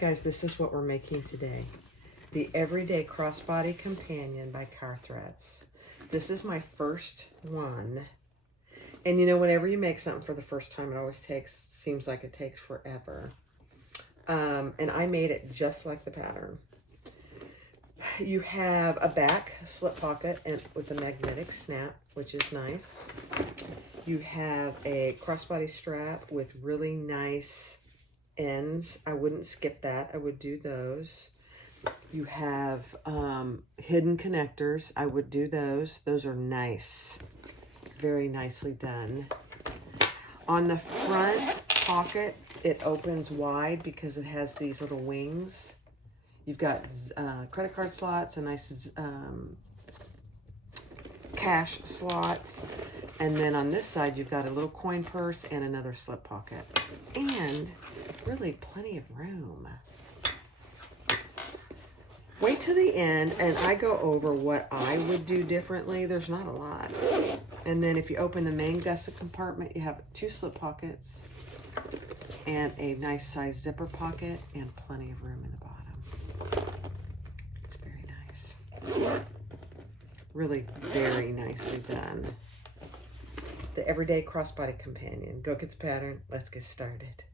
right, guys, this is what we're making today. The Everyday Crossbody Companion by Kaur Threads. This is my first one. And you know, whenever you make something for the first time, it always seems like it takes forever. And I made it just like the pattern. You have a back slip pocket and with a magnetic snap, which is nice. You have a crossbody strap with really nice ends. I wouldn't skip that. I would do those. You have hidden connectors. I would do those. Those are nice. Very nicely done. On the front pocket, it opens wide because it has these little wings. You've got credit card slots, a nice cash slot. And then on this side, you've got a little coin purse and another slip pocket. And really plenty of room. Wait till the end, and I go over what I would do differently. There's not a lot. And then if you open the main gusset compartment, you have 2 slip pockets and a nice size zipper pocket and plenty of room in the bottom. It's very nice. Really very nicely done. The Everyday Crossbody Companion. Go get the pattern. Let's get started.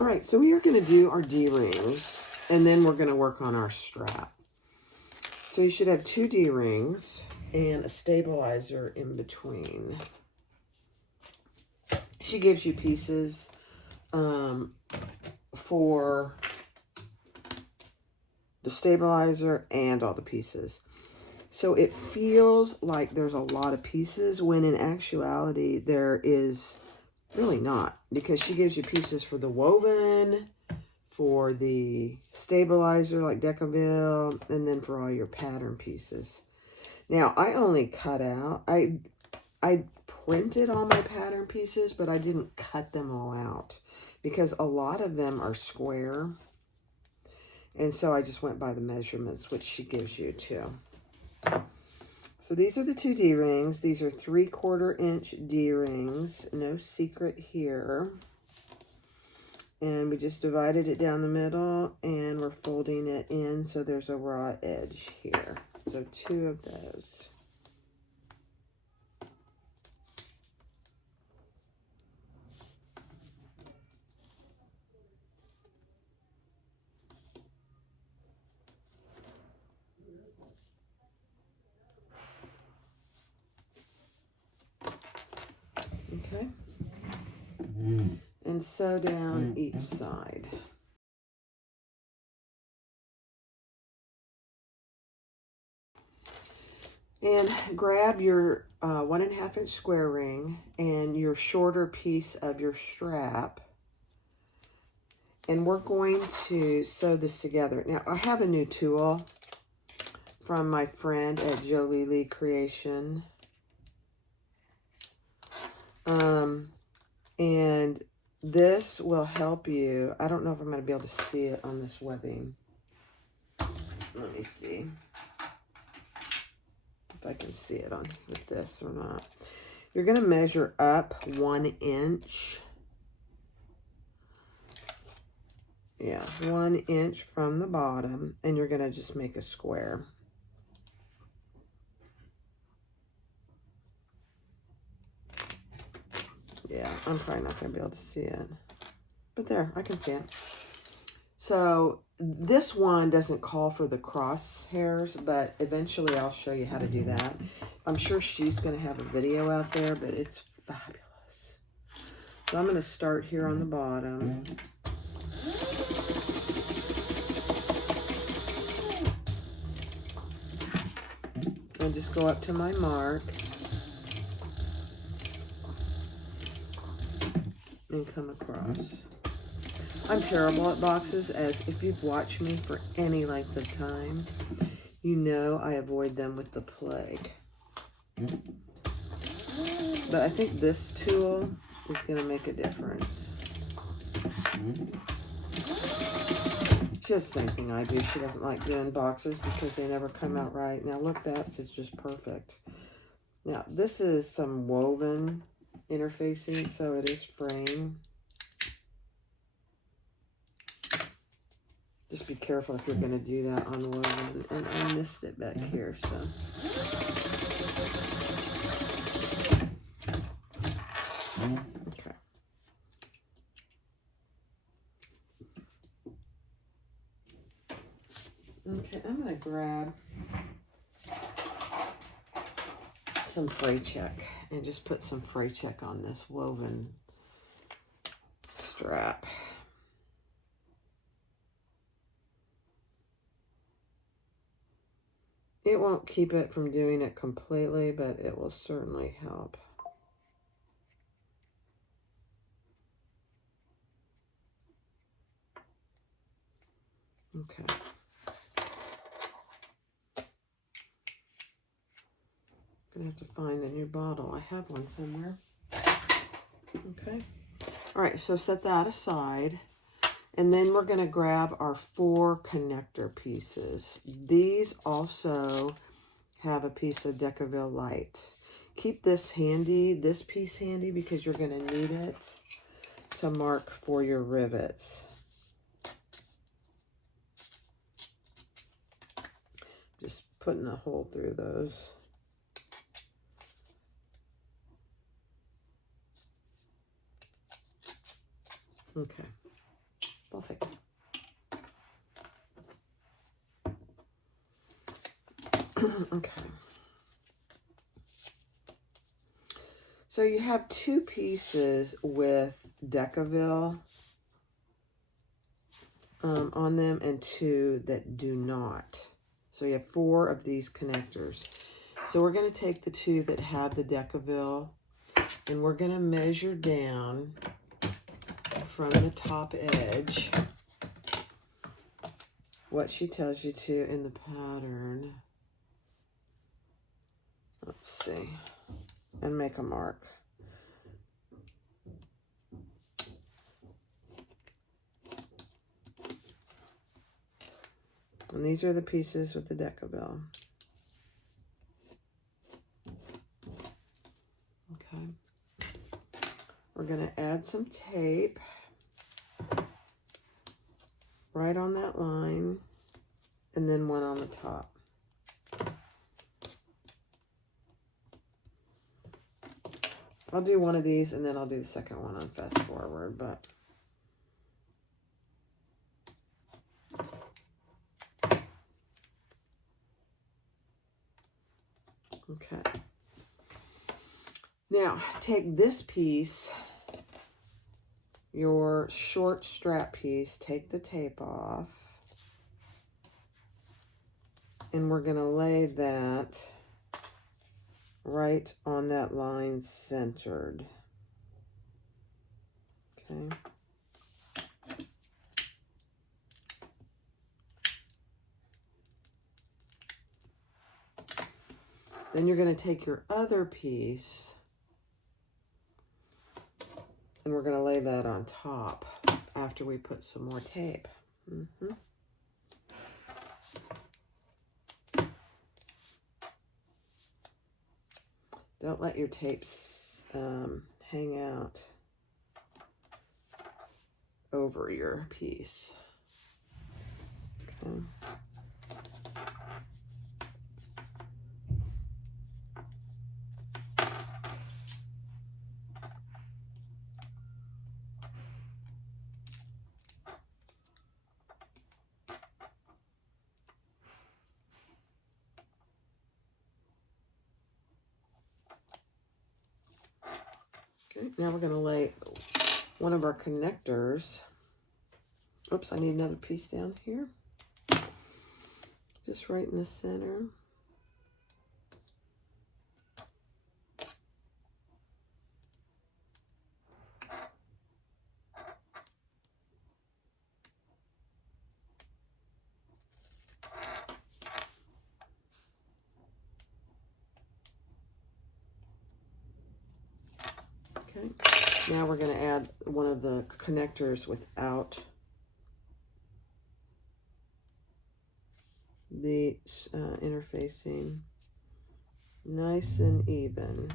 All right, so we are going to do our D-rings, and then we're going to work on our strap. So you should have 2 D-rings and a stabilizer in between. She gives you pieces for the stabilizer and all the pieces. So it feels like there's a lot of pieces when in actuality there is really not, because she gives you pieces for the woven, for the stabilizer like Decaville, and then for all your pattern pieces. Now, I only cut out, I printed all my pattern pieces, but I didn't cut them all out because a lot of them are square. And so I just went by the measurements, which she gives you too. So these are the 2 D-rings. These are 3/4 inch D-rings. No secret here. And we just divided it down the middle and we're folding it in so there's a raw edge here. So 2 of those. Okay. And sew down each side. And grab your 1.5 inch square ring and your shorter piece of your strap. And we're going to sew this together. Now, I have a new tool from my friend at Jolie Lee Creation. And this will help you. I don't know if I'm going to be able to see it on this webbing. Let me see if I can see it on with this or not. You're going to measure up 1 inch. Yeah, 1 inch from the bottom, and you're going to just make a square. Yeah, I'm probably not going to be able to see it. But there, I can see it. So this one doesn't call for the crosshairs, but eventually I'll show you how to do that. I'm sure she's going to have a video out there, but it's fabulous. So I'm going to start here on the bottom. And just go up to my mark. And come across. I'm terrible at boxes, as if you've watched me for any length of time, you know I avoid them with the plague. But I think this tool is going to make a difference. She does the same thing I do. She doesn't like doing boxes because they never come out right. Now look, that's just perfect. Now this is some woven interfacing, so it is frame. Just be careful if you're going to do that on woven. And I missed it back here, so. Okay. Okay, I'm going to grab some fray check and just put some fray check on this woven strap. It won't keep it from doing it completely, but it will certainly help. Okay. Gonna have to find a new bottle. I have one somewhere. Okay. All right, so set that aside. And then we're going to grab our 4 connector pieces. These also have a piece of Decaville Light. Keep this handy, this piece handy, because you're going to need it to mark for your rivets. Just putting a hole through those. Okay. Perfect. Okay. So you have 2 pieces with Decaville on them and 2 that do not. So you have 4 of these connectors. So we're going to take the 2 that have the Decaville and we're going to measure down from the top edge what she tells you to in the pattern. Let's see. And make a mark. And these are the pieces with the Decaville. Okay. We're going to add some tape right on that line and then one on the top. I'll do one of these and then I'll do the second one on fast forward, but okay. Now, take this piece, your short strap piece, take the tape off, and we're going to lay that right on that line centered. Okay. Then you're going to take your other piece and we're going to lay that on top after we put some more tape. Don't let your tapes hang out over your piece. Okay. Okay, now we're going to lay one of our connectors. Oops, I need another piece down here. Just right in the center. Okay, now we're going to add one of the connectors without the interfacing. Nice and even.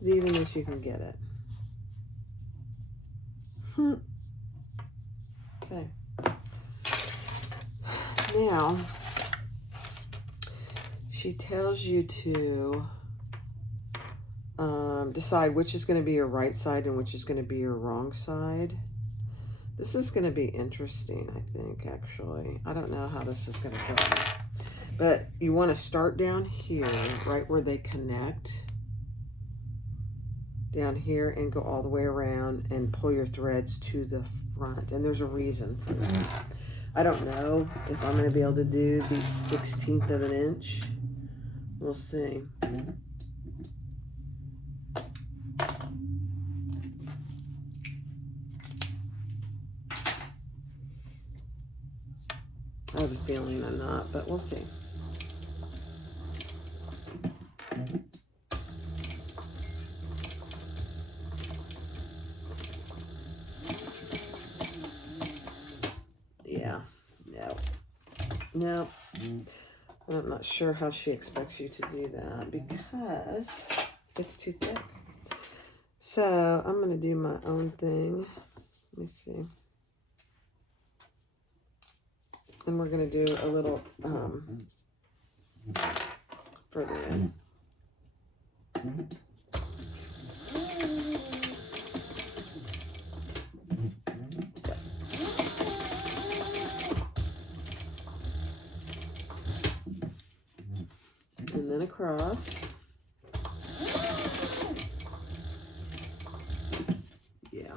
As even as you can get it. Okay. Now, she tells you to decide which is going to be your right side and which is going to be your wrong side. This is going to be interesting, I think, actually. I don't know how this is going to go. But you want to start down here, right where they connect. Down here and go all the way around and pull your threads to the front. And there's a reason for that. I don't know if I'm going to be able to do the 1/16 of an inch. We'll see. I have a feeling I'm not, but we'll see. Yeah, no. I'm not sure how she expects you to do that because it's too thick. So I'm going to do my own thing. Let me see. And we're going to do a little further in. And then across. Yeah.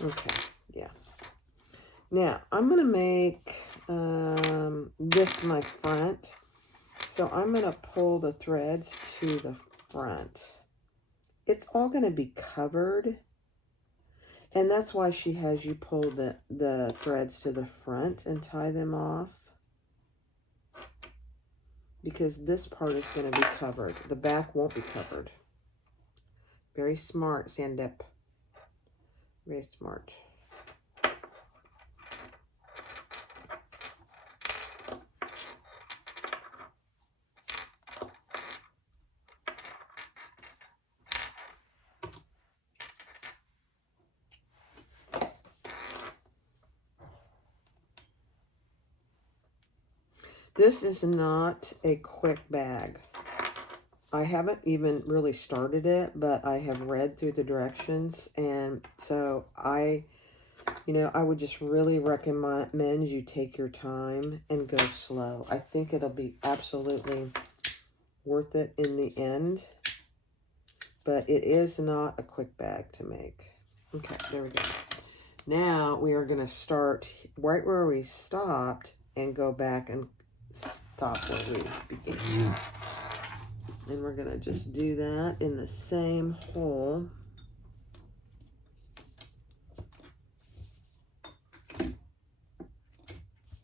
Okay, yeah. Now, I'm going to make this my front. So I'm going to pull the threads to the front. It's all going to be covered. And that's why she has you pull the threads to the front and tie them off. Because this part is going to be covered. The back won't be covered. Very smart, Sandip. Very smart. This is not a quick bag. I haven't even really started it, but I have read through the directions, and so I would just really recommend you take your time and go slow. I think it'll be absolutely worth it in the end, but it is not a quick bag to make. Okay, there we go. Now we are going to start right where we stopped and go back and stop where we began. And we're going to just do that in the same hole.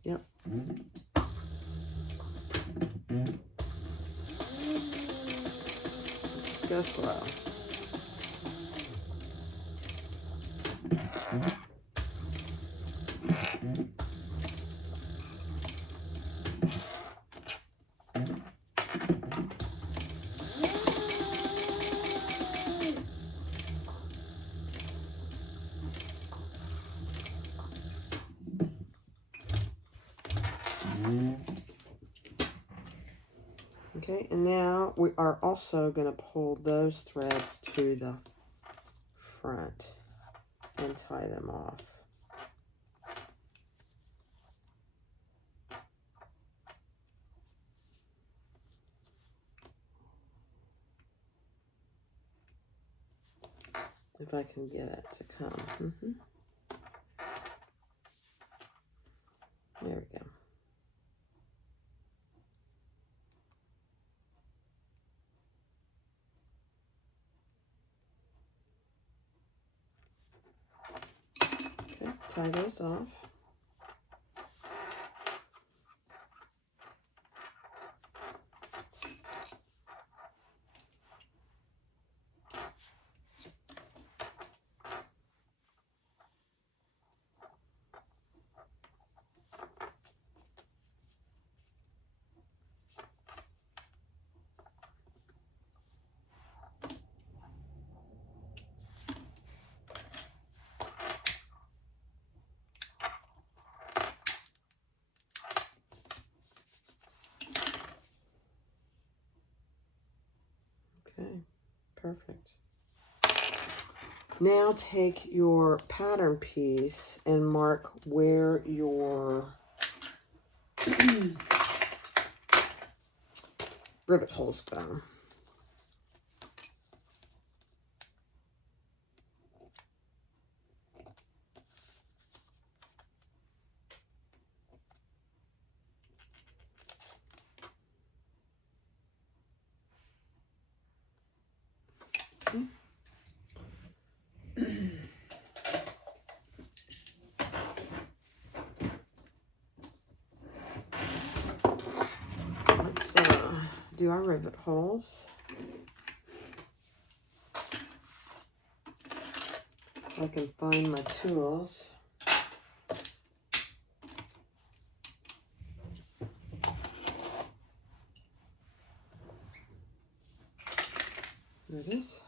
Yep. Just go slow. Okay, and now we are also going to pull those threads to the front and tie them off. If I can get it to come. There we go. Okay, tie those off. perfect. Now take your pattern piece and mark where your rivet holes go. Let's do our rivet holes. I can find my tools. There it is.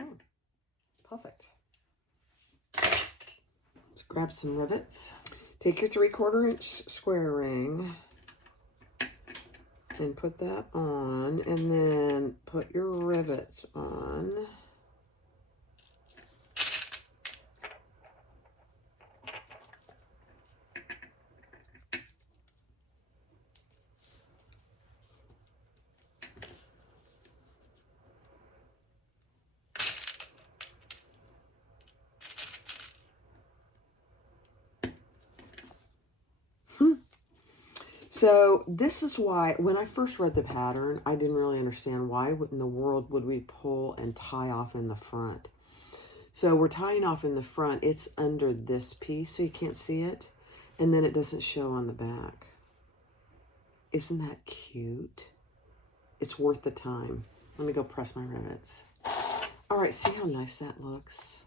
Okay, perfect. Let's grab some rivets. Take your 3/4 inch square ring and put that on, and then put your rivets on. So this is why, when I first read the pattern, I didn't really understand why in the world would we pull and tie off in the front. So we're tying off in the front. It's under this piece, so you can't see it. And then it doesn't show on the back. Isn't that cute? It's worth the time. Let me go press my rivets. All right, see how nice that looks?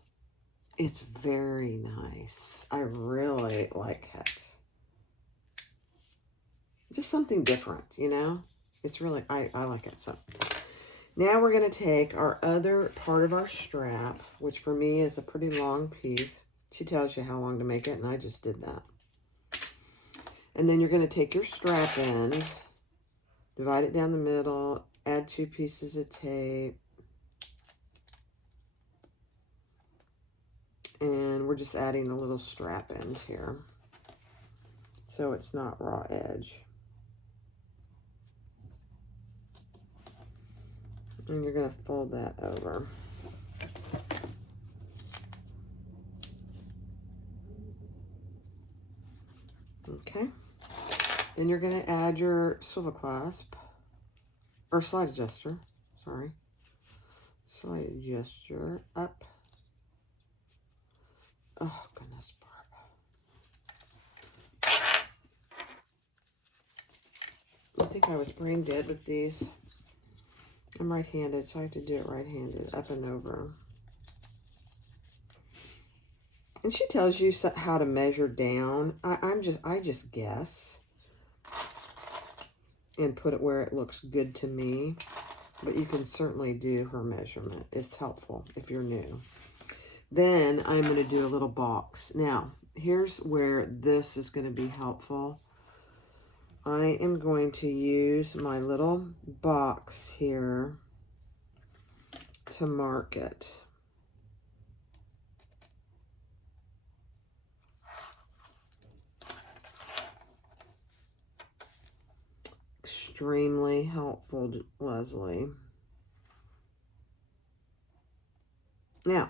It's very nice. I really like it. Just something different, you know? It's really, I like it. So now we're going to take our other part of our strap, which for me is a pretty long piece. She tells you how long to make it, and I just did that. And then you're going to take your strap end, divide it down the middle, add 2 pieces of tape, and we're just adding a little strap end here so it's not raw edge. And you're going to fold that over. Okay. Then you're going to add your swivel clasp, or slide adjuster, sorry. Slide adjuster up. Oh, goodness, Barb. I think I was brain dead with these. I'm right-handed, so I have to do it right-handed, up and over. And she tells you how to measure down. I just guess and put it where it looks good to me. But you can certainly do her measurement. It's helpful if you're new. Then I'm going to do a little box. Now, here's where this is going to be helpful. I am going to use my little box here to mark it. Extremely helpful, Leslie. Now,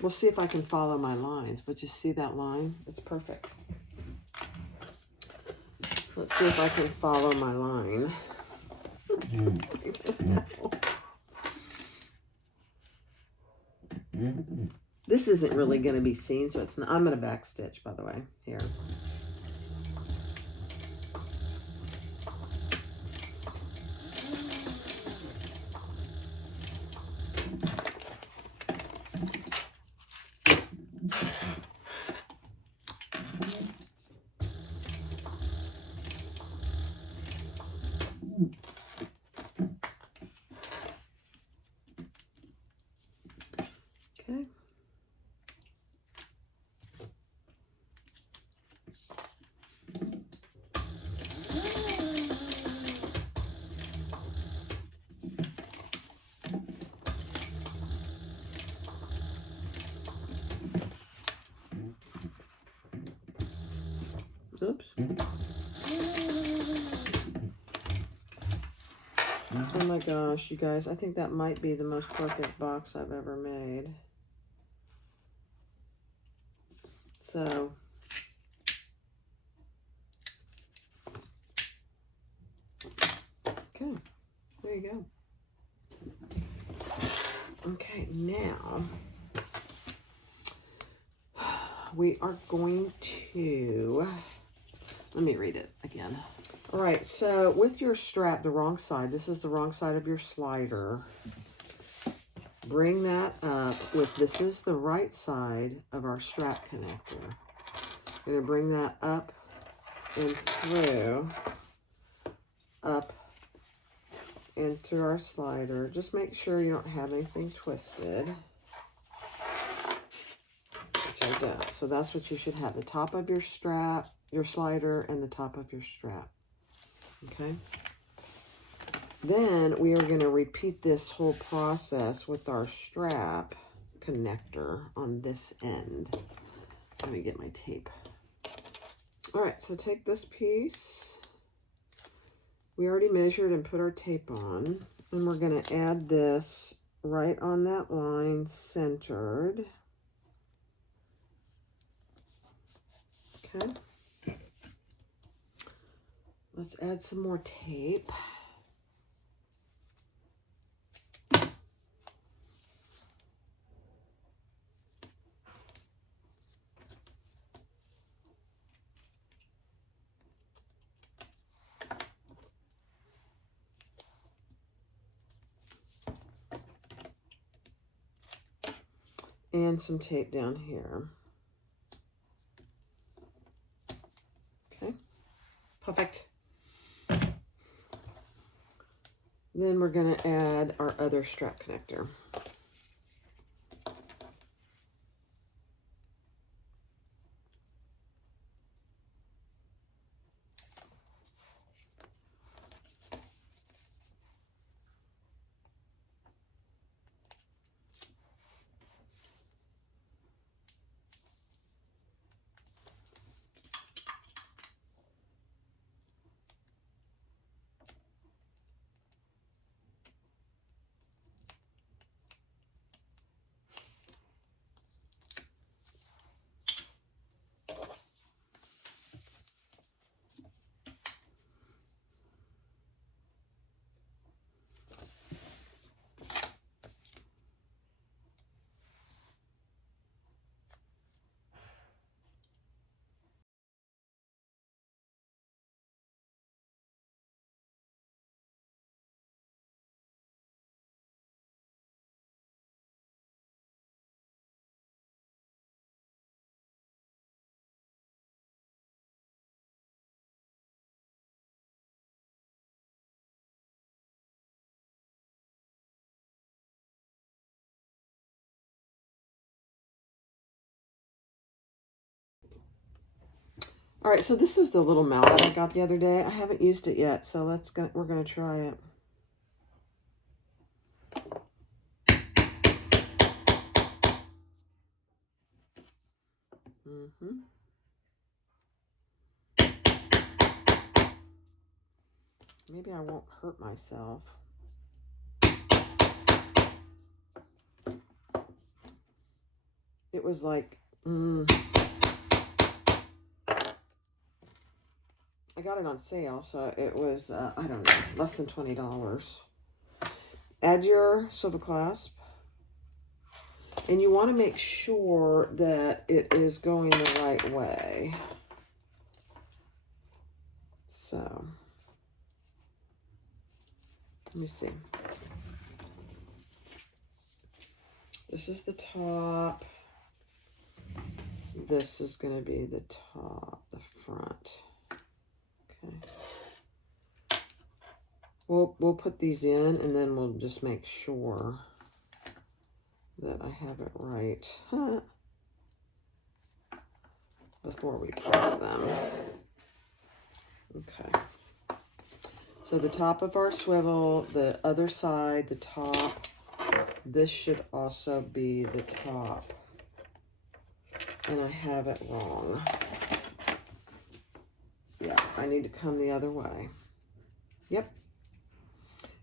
we'll see if I can follow my lines, but you see that line? It's perfect. Let's see if I can follow my line. This isn't really going to be seen, so it's not. I'm going to back stitch, by the way, here. Oops. Oh my gosh, you guys, I think that might be the most perfect box I've ever made. So, okay, there you go. Okay, now we are going to, let me read it again. All right, so with your strap, the wrong side, this is the wrong side of your slider. Bring that up with, this is the right side of our strap connector. Going to bring that up and through, up and through our slider. Just make sure you don't have anything twisted, which I don't. So that's what you should have, the top of your strap, your slider, and the top of your strap. Okay. Then we are going to repeat this whole process with our strap connector on this end. Let me get my tape. All right, so take this piece. We already measured and put our tape on, and we're going to add this right on that line, centered. Okay. Let's add some more tape. And some tape down here. Okay, perfect. Then we're going to add our other strap connector. All right, so this is the little mallet I got the other day. I haven't used it yet, so we're gonna try it. Maybe I won't hurt myself. It was like, I got it on sale, so it was, I don't know, less than $20. Add your swivel clasp, and you want to make sure that it is going the right way. So, let me see. This is the top. This is going to be the top, the front. Okay. We'll put these in, and then we'll just make sure that I have it right before we press them. Okay. So the top of our swivel, the other side, the top, this should also be the top. And I have it wrong. I need to come the other way. Yep.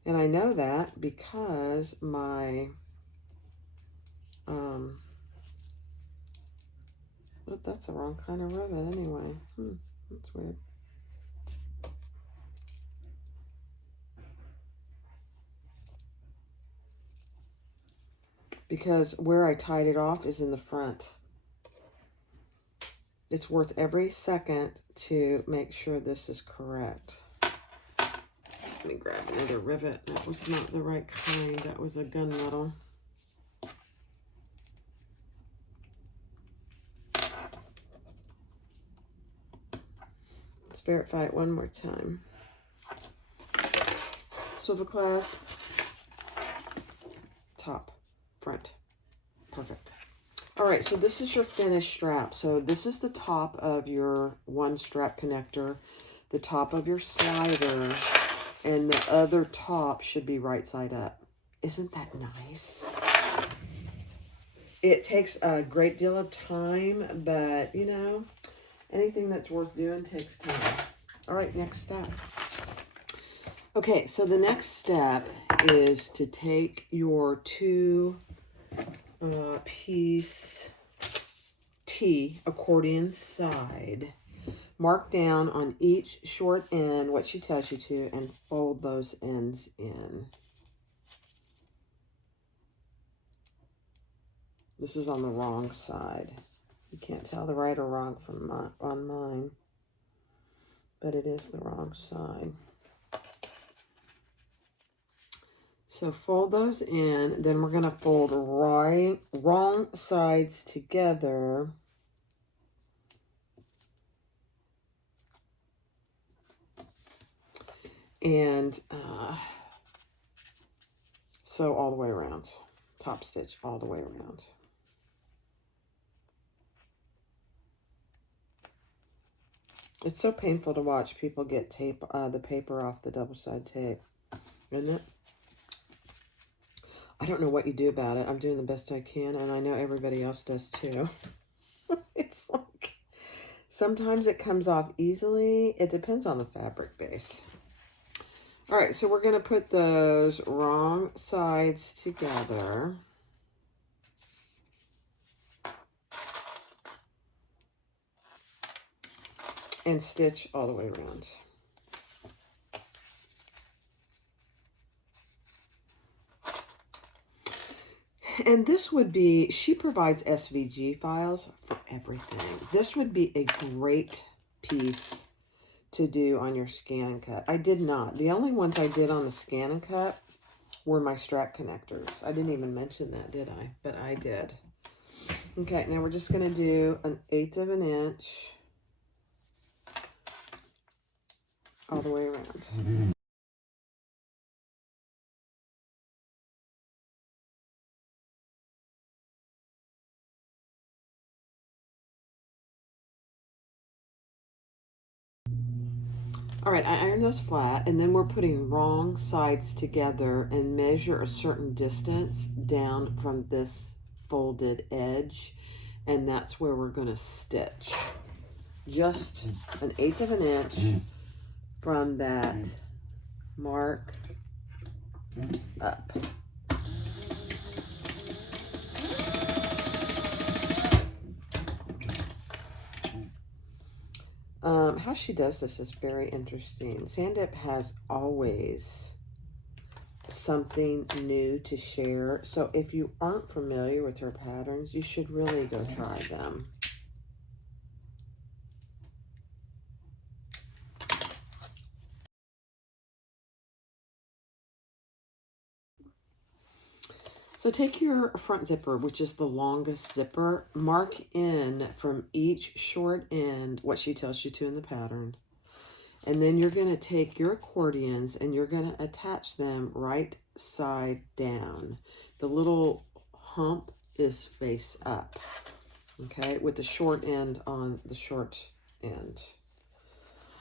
And I know that because my, but that's the wrong kind of ribbon anyway. That's weird. Because where I tied it off is in the front. It's worth every second to make sure this is correct. Let me grab another rivet. That was not the right kind. That was a gunmetal. Let's verify it one more time. Swivel clasp. Top, front. Perfect. All right, so this is your finished strap. So this is the top of your one strap connector, the top of your slider, and the other top should be right side up. Isn't that nice? It takes a great deal of time, but you know, anything that's worth doing takes time. All right, next step. Okay, so the next step is to take your two piece T accordion side, mark down on each short end what she tells you to, and fold those ends in. This is on the wrong side. You can't tell the right or wrong from on mine, but it is the wrong side. So fold those in, then we're going to fold wrong sides together. And sew all the way around. Top stitch all the way around. It's so painful to watch people get tape, the paper off the double side tape, isn't it? I don't know what you do about it. I'm doing the best I can, and I know everybody else does too. It's like, sometimes it comes off easily. It depends on the fabric base. All right, so we're going to put those wrong sides together. And stitch all the way around. And this would be, she provides SVG files for everything. This would be a great piece to do on your scan and cut. I did not. The only ones I did on the scan and cut were my strap connectors. I didn't even mention that, did I? But I did. Okay, now we're just going to do 1/8 of an inch all the way around. All right, I iron those flat, and then we're putting wrong sides together and measure a certain distance down from this folded edge, and that's where we're going to stitch. Just 1/8 of an inch from that mark up. How she does this is very interesting. Sandip has always something new to share. So if you aren't familiar with her patterns, you should really go try them. So take your front zipper, which is the longest zipper, mark in from each short end what she tells you to in the pattern. And then you're going to take your accordions and you're going to attach them right side down. The little hump is face up, okay, with the short end on the short end.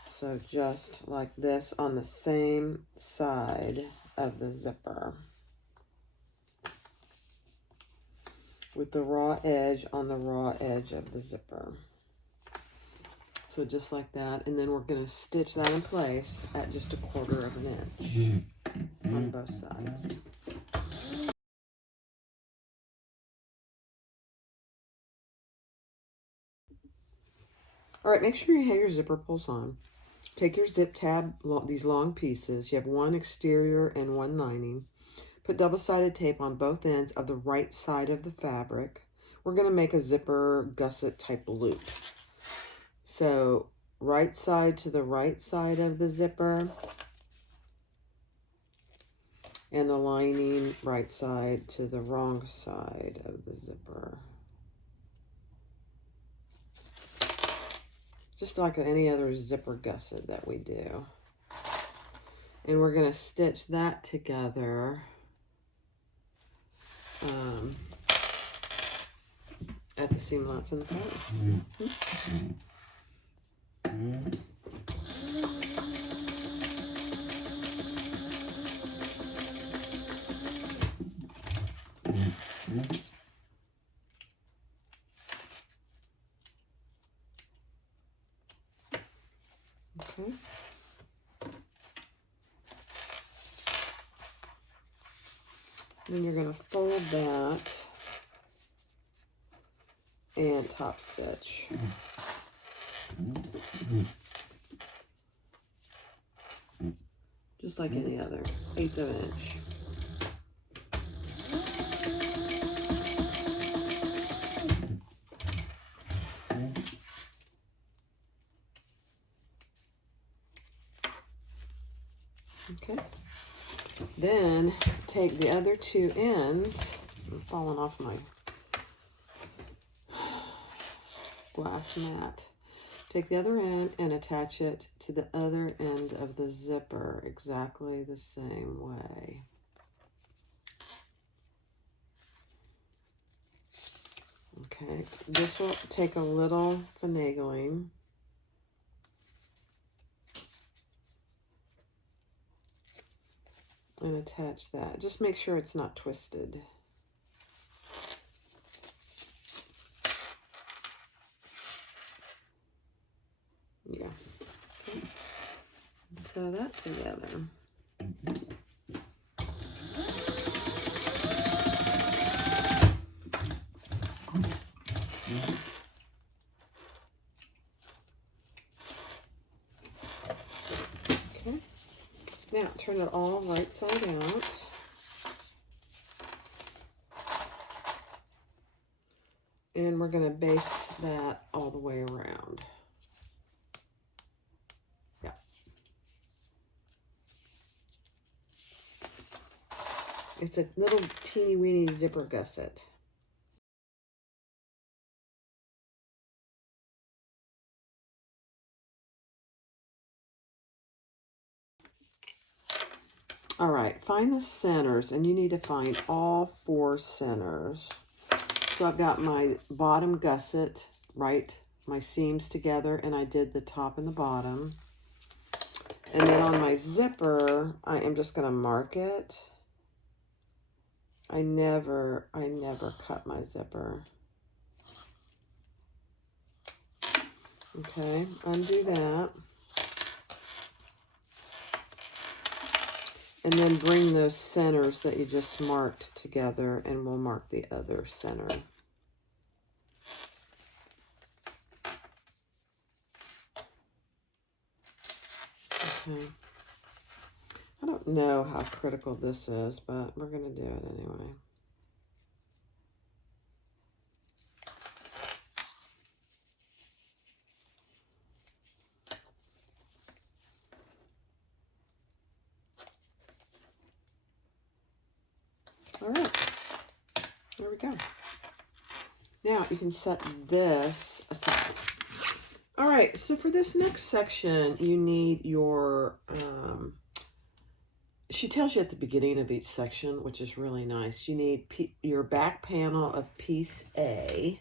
So just like this on the same side of the zipper, with the raw edge on the raw edge of the zipper. So just like that, and then we're going to stitch that in place at just 1/4 of an inch on both sides. All right, make sure you have your zipper pulls on. Take your zip tab, these long pieces. You have one exterior and one lining. Put double-sided tape on both ends of the right side of the fabric. We're going to make a zipper gusset type loop. So right side to the right side of the zipper, and the lining right side to the wrong side of the zipper. Just like any other zipper gusset that we do. And we're going to stitch that together at the seamlets in the pattern. Okay. Then you're going to fold that and top stitch. Just like any other 1/8 of an inch. Okay. Then take the other 2 ends. I'm falling off my glass mat. Take the other end and attach it to the other end of the zipper exactly the same way. Okay, this will take a little finagling. And attach that. Just make sure it's not twisted. Yeah. Okay. Sew that together. Okay. Now turn it all right side out. And we're going to baste that all the way around. Yeah. It's a little teeny weeny zipper gusset. All right, find the centers, and you need to find all 4 centers. So I've got my bottom gusset, right, my seams together, and I did the top and the bottom. And then on my zipper, I am just going to mark it. I never cut my zipper. Okay, undo that. And then bring those centers that you just marked together, and we'll mark the other center. Okay. I don't know how critical this is, but we're going to do it anyway. All right, there we go. Now you can set this aside. All right, so for this next section, you need your, she tells you at the beginning of each section, which is really nice. You need your back panel of piece A.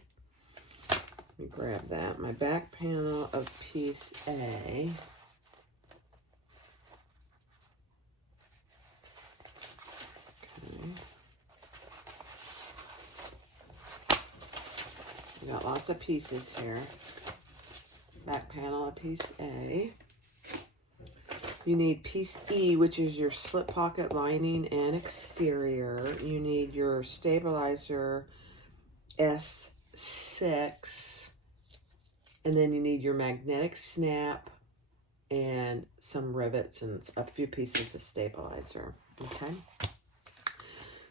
Let me grab that. My back panel of piece A. We got lots of pieces here. back panel of piece A. You need piece E, which is your slip pocket lining and exterior. You need your stabilizer S6. And then you need your magnetic snap and some rivets and a few pieces of stabilizer. Okay.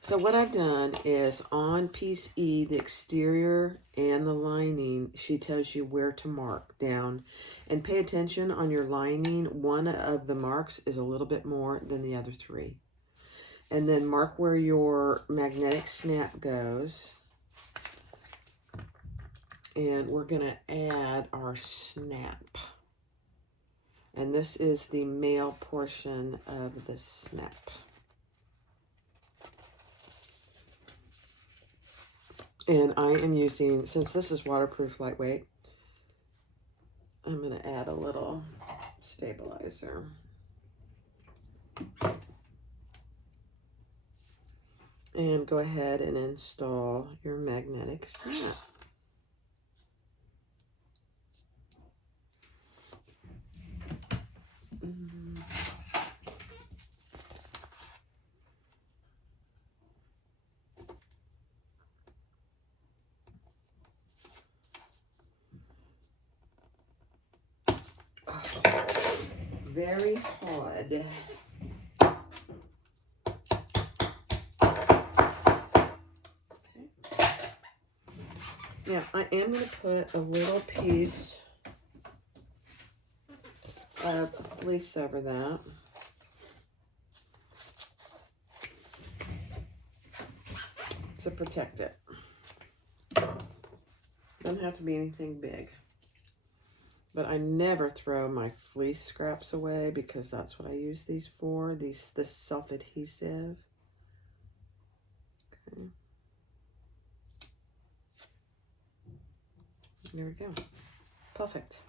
So what I've done is on piece E, the exterior and the lining, she tells you where to mark down. And pay attention on your lining. One of the marks is a little bit more than the other three. And then mark where your magnetic snap goes. And we're going to add our snap. And this is the male portion of the snap. And I am using, since this is waterproof lightweight, I'm going to add a little stabilizer. And go ahead and install your magnetic snap. Very hard. Okay. Now, I am going to put a little piece of fleece over that. To protect it. Doesn't have to be anything big. But I never throw my fleece scraps away because that's what I use these for. This self-adhesive. Okay. There we go. Perfect.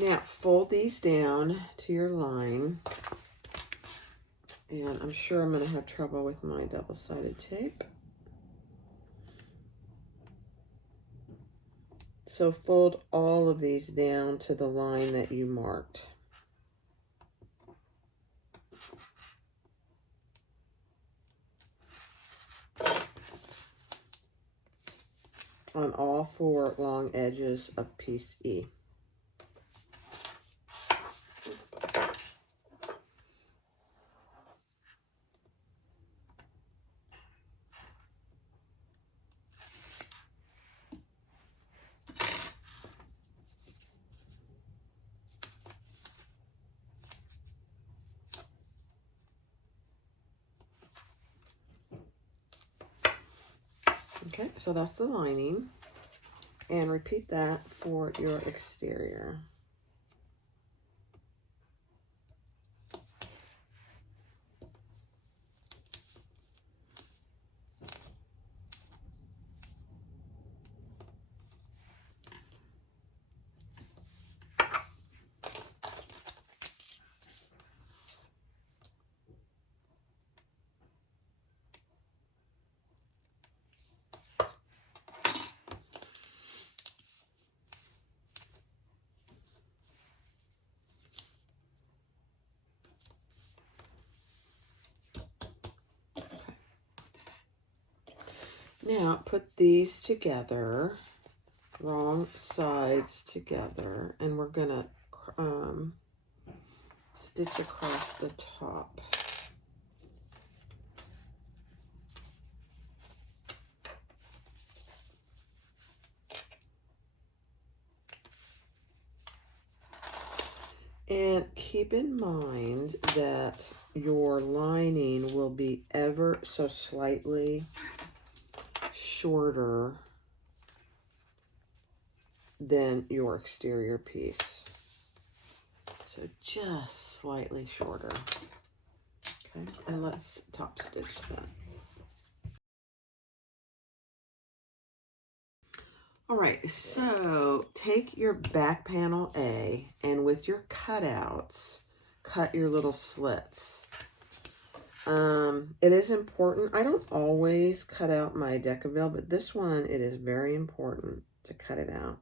Now, fold these down to your line. And I'm sure I'm going to have trouble with my double-sided tape. So fold all of these down to the line that you marked. On all four long edges of piece E. Okay, so that's the lining. And repeat that for your exterior. Now, put these together, wrong sides together, and we're going to stitch across the top. And keep in mind that your lining will be ever so slightly shorter than your exterior piece. So just slightly shorter. Okay, and let's top stitch that. All right, so take your back panel A and with your cutouts, cut your little slits. It is important. I don't always cut out my Decaville, but this one, it is very important to cut it out.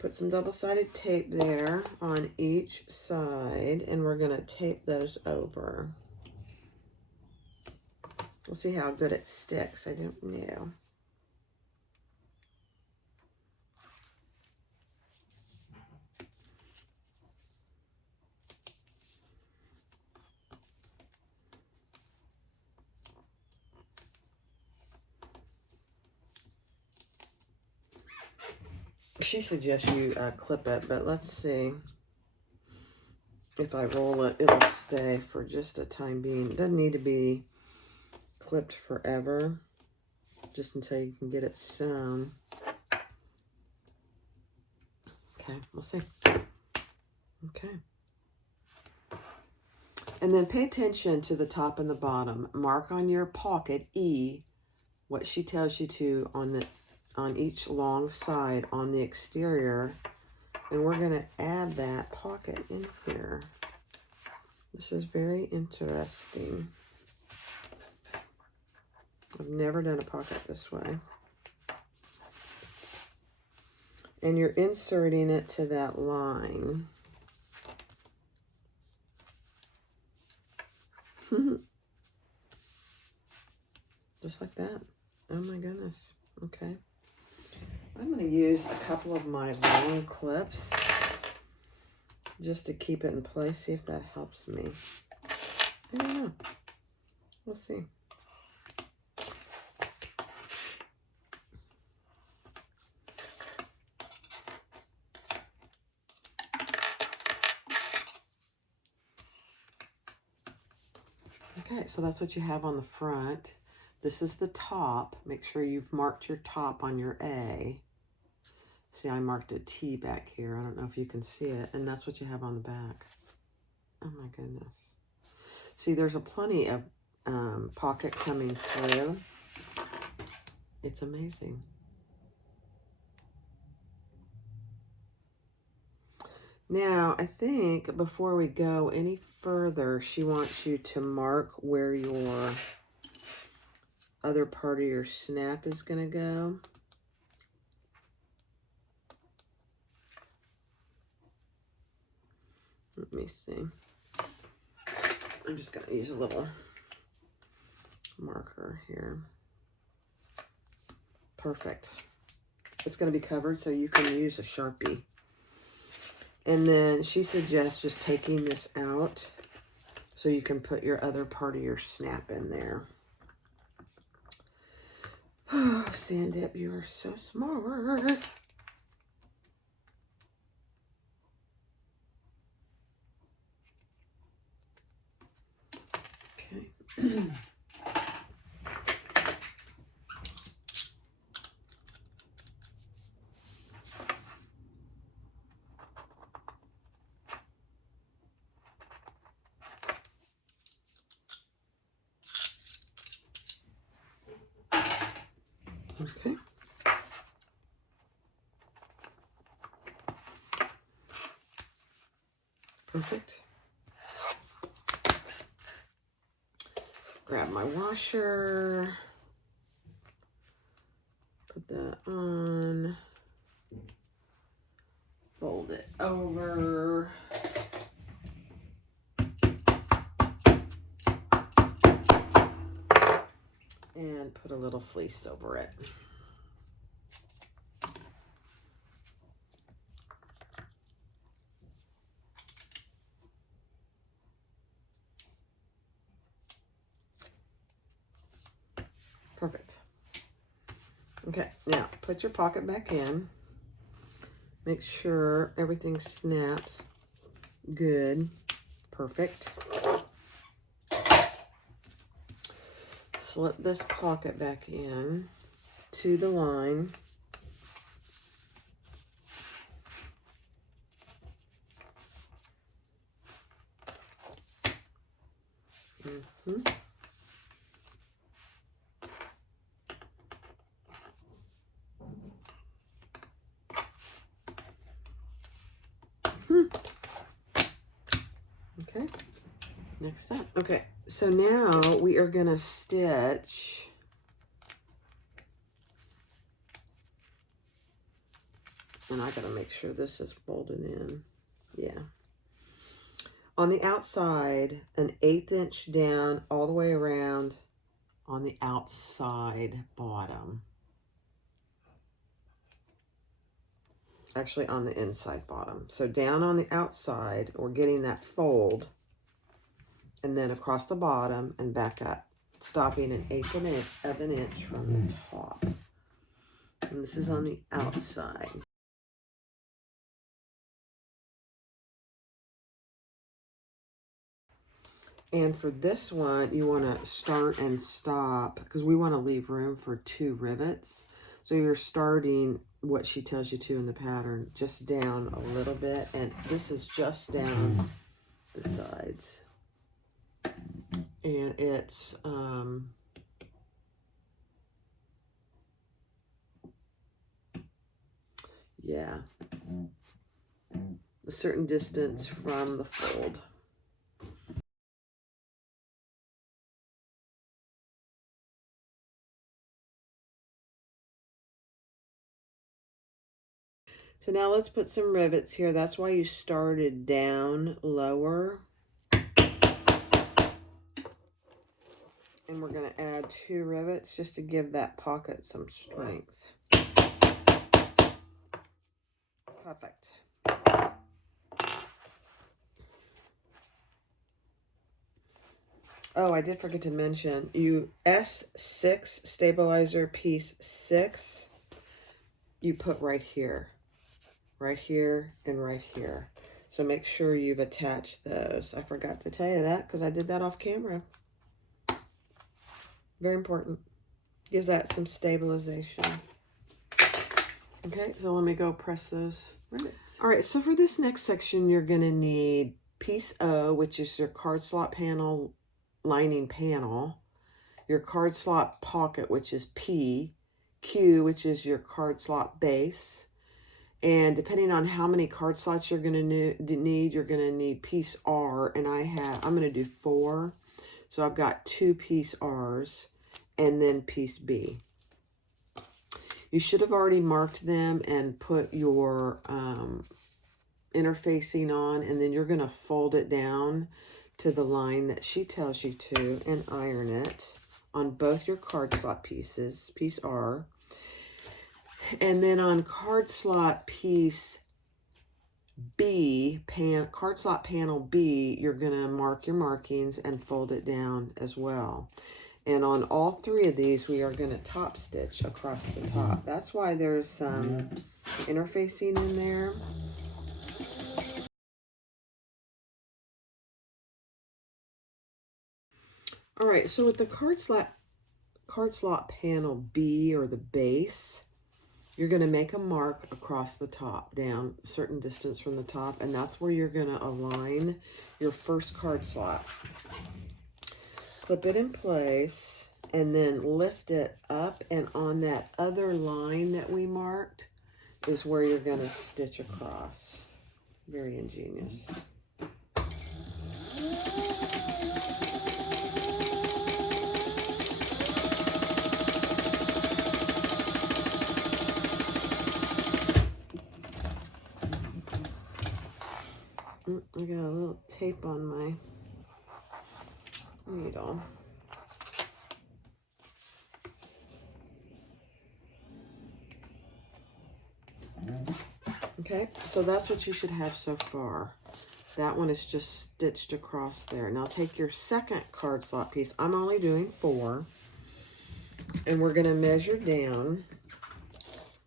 Put some double-sided tape there on each side, and we're going to tape those over. We'll see how good it sticks. I don't know. She suggests you clip it, but let's see. If I roll it, it'll stay for just a time being. It doesn't need to be clipped forever, just until you can get it sewn. Okay, we'll see. Okay. And then pay attention to the top and the bottom. Mark on your pocket E what she tells you to on each long side on the exterior. And we're going to add that pocket in here. This is very interesting. I've never done a pocket this way. And you're inserting it to that line. Just like that. Oh my goodness. Okay. I'm going to use a couple of my long clips just to keep it in place. See if that helps me. I don't know. We'll see. Okay, so that's what you have on the front. This is the top. Make sure you've marked your top on your A. See, I marked a T back here. I don't know if you can see it. And that's what you have on the back. Oh my goodness. See, there's a plenty of pocket coming through. It's amazing. Now, I think before we go any further, she wants you to mark where your other part of your snap is going to go. Let me see. I'm just going to use a little marker here. Perfect. It's going to be covered, so you can use a Sharpie. And then she suggests just taking this out so you can put your other part of your snap in there. Oh, Sandip, you are so smart. Okay. Okay. Perfect. Grab my washer. Put that on. Fold it over. And put a little fleece over it. Perfect. Okay, now put your pocket back in. Make sure everything snaps good. Perfect. Slip this pocket back in to the line. Mm-hmm. Okay. next step. Okay, so now we are gonna stitch and I gotta make sure this is folded in. Yeah. On the outside, an 1/8 inch down all the way around on the outside bottom. Actually on the inside bottom. So down on the outside, we're getting that fold, and then across the bottom and back up, stopping an 1/8 of an inch from the top. And this is on the outside. And for this one, you want to start and stop because we want to leave room for 2 rivets. So you're starting what she tells you to in the pattern, just down a little bit. And this is just down the sides. And it's, yeah, a certain distance from the fold. So now let's put some rivets here. That's why you started down lower. And we're going to add 2 rivets just to give that pocket some strength. Perfect. Oh, I did forget to mention, you S6 stabilizer piece 6, you put right here, and right here. So make sure you've attached those. I forgot to tell you that because I did that off camera. Very important. Gives that some stabilization. Okay, so let me go press those rivets. All right, so for this next section, you're going to need piece O, which is your card slot panel, lining panel, your card slot pocket, which is P, Q, which is your card slot base, and depending on how many card slots you're going to need, you're going to need piece R, and I'm going to do 4, so I've got 2 piece R's, and then piece B. You should have already marked them and put your interfacing on, and then you're going to fold it down to the line that she tells you to and iron it on both your card slot pieces, piece R. And then on card slot piece B, card slot panel B, you're going to mark your markings and fold it down as well. And on all 3 of these, we are going to top stitch across the top. That's why there's some interfacing in there. All right, so with the card slot panel B, or the base, you're going to make a mark across the top, down a certain distance from the top, and that's where you're going to align your first card slot. Clip it in place, and then lift it up, and on that other line that we marked is where you're going to stitch across. Very ingenious. I got a little tape on my needle. Okay, so that's what you should have so far. That one is just stitched across there. Now take your second card slot piece. I'm only doing 4. And we're going to measure down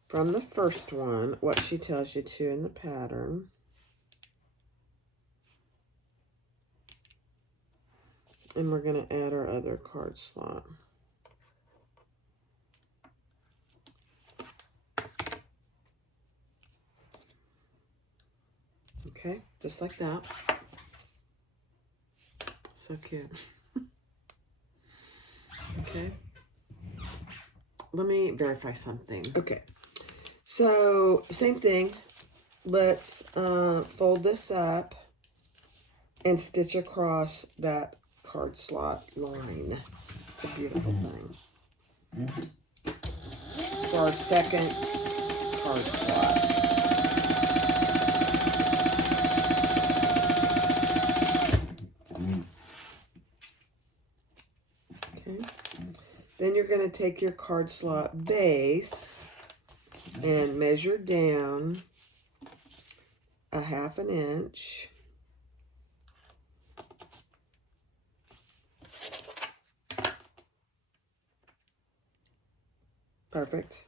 from the first one what she tells you to in the pattern. And we're going to add our other card slot. Okay, just like that. So cute. Okay. Let me verify something. Okay. So, same thing. Let's fold this up and stitch across that card slot line. It's a beautiful thing. For our second card slot. Okay. Then you're going to take your card slot base and measure down a 1/2 inch. Perfect.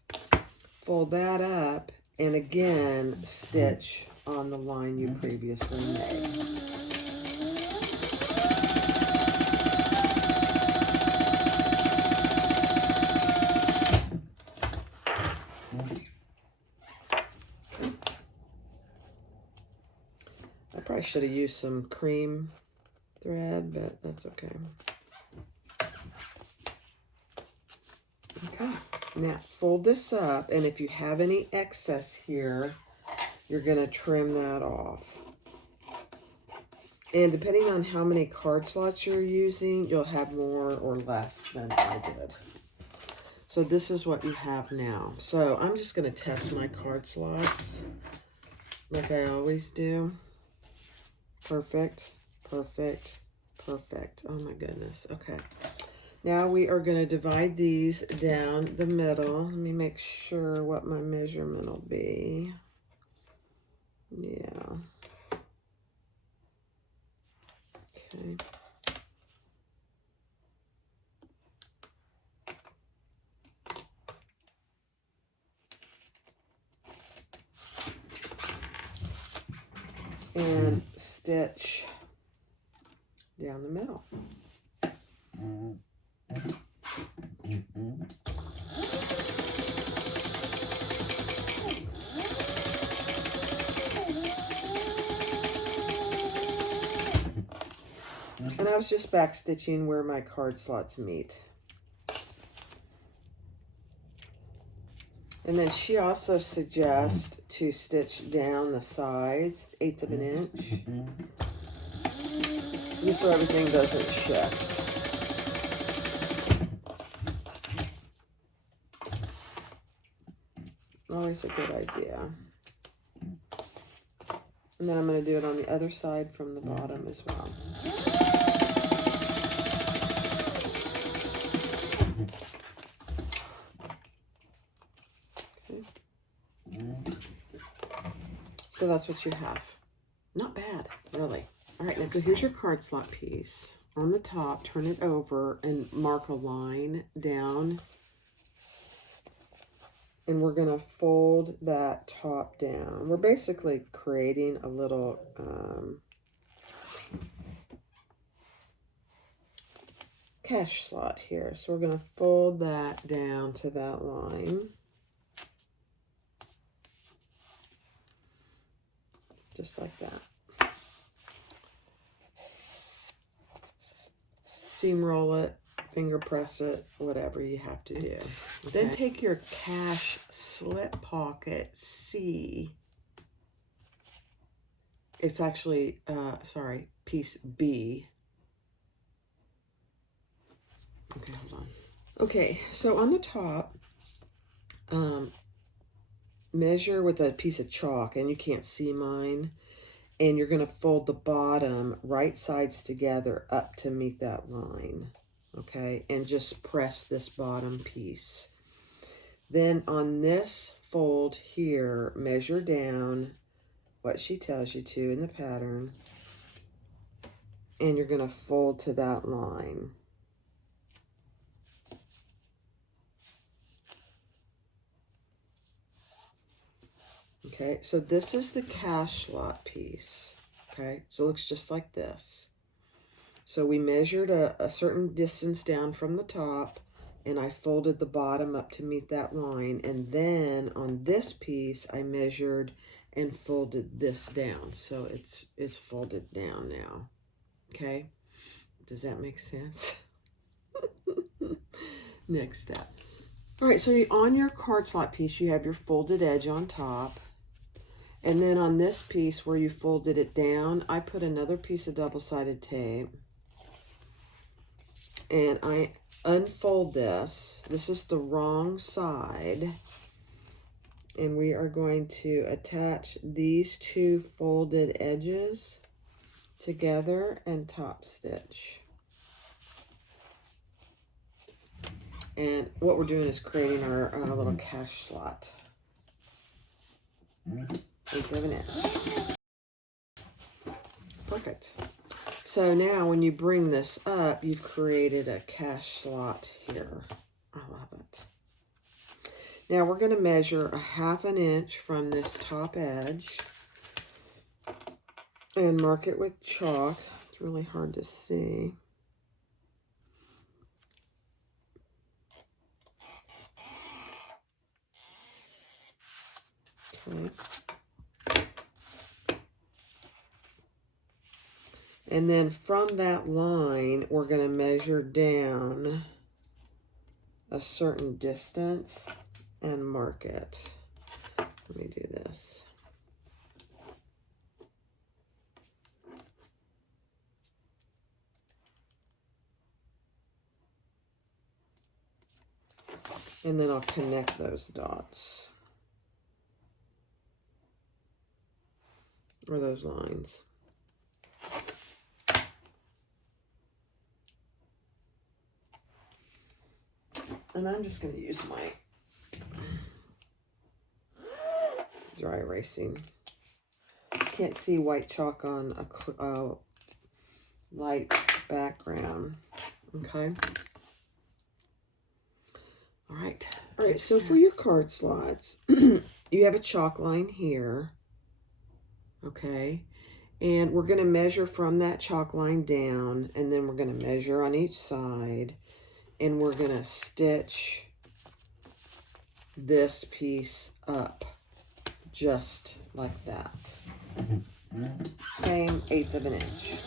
Fold that up and again stitch on the line you previously made. I probably should have used some cream thread, but that's okay. Okay, now fold this up, and if you have any excess here, you're going to trim that off. And depending on how many card slots you're using, you'll have more or less than I did. So this is what you have now. So I'm just going to test my card slots like I always do. Perfect, perfect, perfect. Oh my goodness. Okay. Now we are going to divide these down the middle. Let me make sure what my measurement will be. Yeah. Okay. And stitch down the middle. And I was just back stitching where my card slots meet. And then she also suggests to stitch down the sides, 1/8 of an inch, just so everything doesn't shift. Always a good idea. And then I'm going to do it on the other side from the bottom as well. So that's what you have. Not bad, really. All right, now so here's your card slot piece. On the top, turn it over and mark a line down. And we're going to fold that top down. We're basically creating a little cash slot here. So we're going to fold that down to that line. Just like that. Seam roll it, finger press it, whatever you have to do. Okay. Then take your cash slip pocket C. It's actually, piece B. Okay, hold on. Okay, so on the top, measure with a piece of chalk, and you can't see mine, and you're going to fold the bottom right sides together up to meet that line, okay, and just press this bottom piece. Then on this fold here, measure down what she tells you to in the pattern, and you're going to fold to that line. Okay, so this is the cash slot piece. Okay, so it looks just like this. So we measured a certain distance down from the top, and I folded the bottom up to meet that line. And then on this piece, I measured and folded this down. So it's folded down now. Okay, does that make sense? Next step. All right, so on your card slot piece, you have your folded edge on top. And then on this piece where you folded it down, I put another piece of double-sided tape. And I unfold this. This is the wrong side. And we are going to attach these two folded edges together and top stitch. And what we're doing is creating our little cash slot. 1/8 of an inch. Perfect. So now when you bring this up, you've created a cash slot here. I love it. Now we're going to measure 1/2 inch from this top edge and mark it with chalk. It's really hard to see. Okay. And then from that line, we're going to measure down a certain distance and mark it. Let me do this. And then I'll connect those dots. Or those lines. And I'm just going to use my dry erasing. Can't see white chalk on a light background. Okay. All right. All right. So for your card slots, you have a chalk line here. Okay. And we're going to measure from that chalk line down, and then we're going to measure on each side, and we're going to stitch this piece up just like that. Same 1/8 of an inch.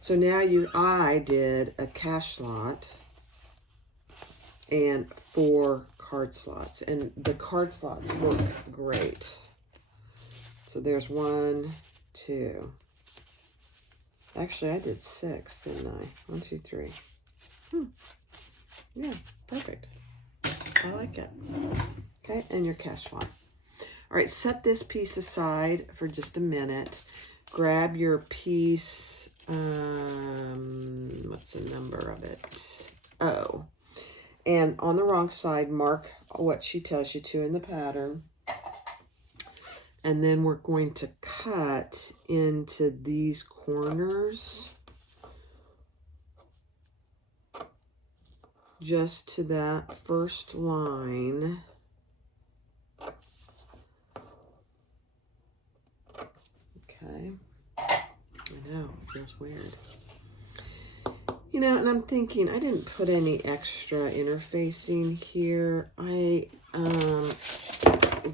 So now I did a cash slot and 4 card slots, and the card slots look great. So there's 1, 2. Actually, I did 6, didn't I? 1, 2, 3. Yeah, perfect. I like it. Okay, and your cash slot. All right, set this piece aside for just a minute. Grab your piece, what's the number of it? O. And on the wrong side, mark what she tells you to in the pattern. And then we're going to cut into these corners just to that first line. Okay. I know, it feels weird. You know, and I'm thinking, I didn't put any extra interfacing here. I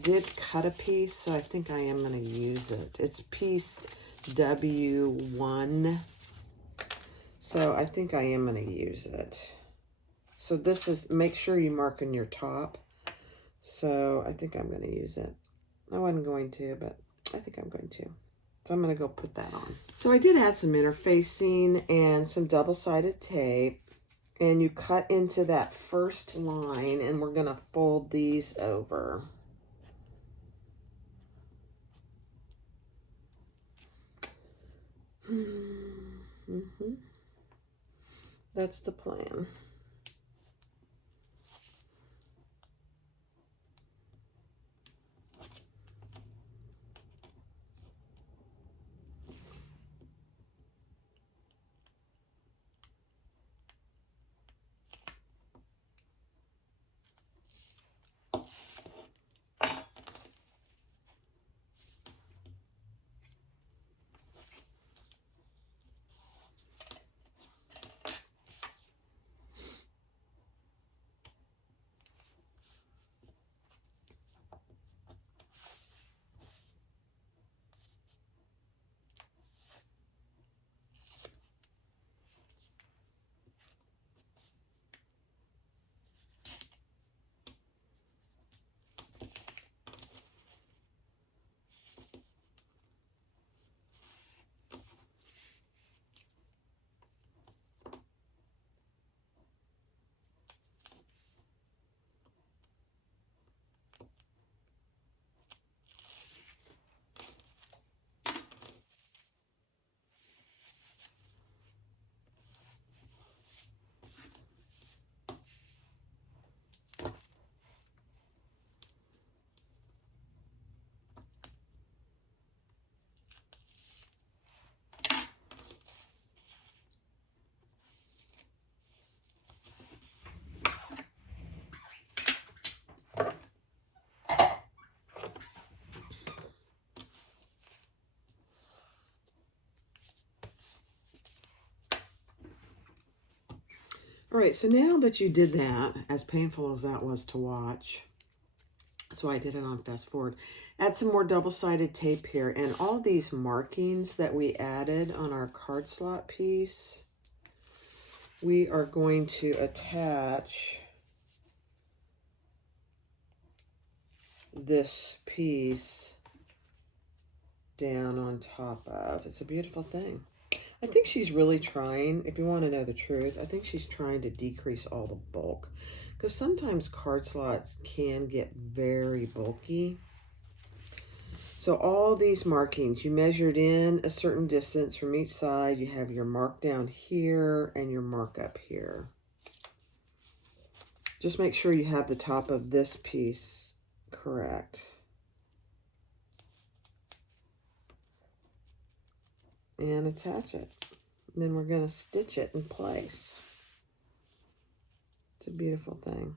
did cut a piece, so I think I am going to use it. It's piece W1. So I think I am going to use it. So this is, make sure you mark on your top. So I think I'm going to use it. I wasn't going to, but I think I'm going to. So I'm going to go put that on. So I did add some interfacing and some double-sided tape. And you cut into that first line, and we're going to fold these over. That's the plan. All right, so now that you did that, as painful as that was to watch, so I did it on fast forward, add some more double-sided tape here, and all these markings that we added on our card slot piece, we are going to attach this piece down on top of. It's a beautiful thing. I think she's really trying, if you want to know the truth, I think she's trying to decrease all the bulk. Because sometimes card slots can get very bulky. So all these markings, you measured in a certain distance from each side. You have your mark down here and your mark up here. Just make sure you have the top of this piece correct. And attach it. Then we're going to stitch it in place. It's a beautiful thing.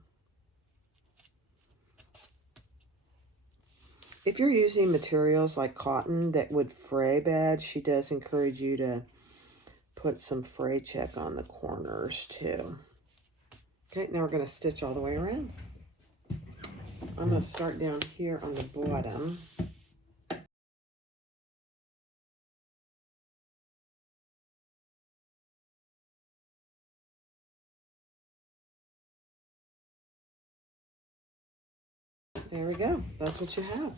If you're using materials like cotton that would fray bad, she does encourage you to put some fray check on the corners too. Okay, now we're going to stitch all the way around. I'm going to start down here on the bottom. There we go. That's what you have.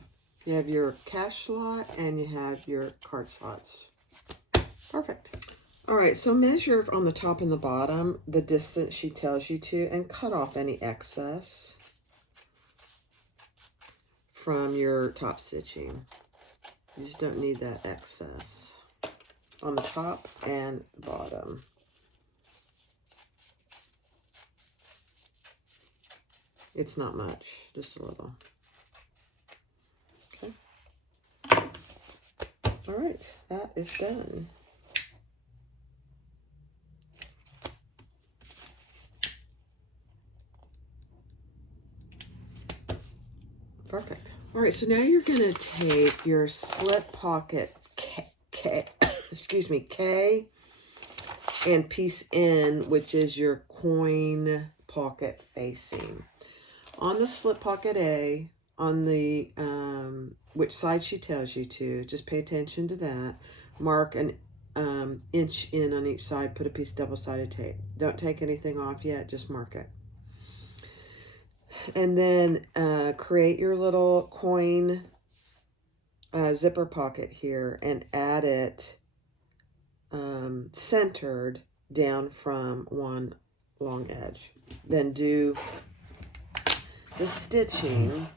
You have your cash slot and you have your card slots. Perfect. All right, so measure on the top and the bottom the distance she tells you to and cut off any excess from your top stitching. You just don't need that excess on the top and the bottom. It's not much, just a little. Okay. All right, that is done. Perfect. All right, so now you're going to take your slip pocket K, excuse me, K, and piece N, which is your coin pocket facing. On the slip pocket A, on the, which side she tells you to, just pay attention to that. Mark an inch in on each side, put a piece of double-sided tape. Don't take anything off yet, just mark it. And then create your little coin zipper pocket here and add it centered down from one long edge. Then do the stitching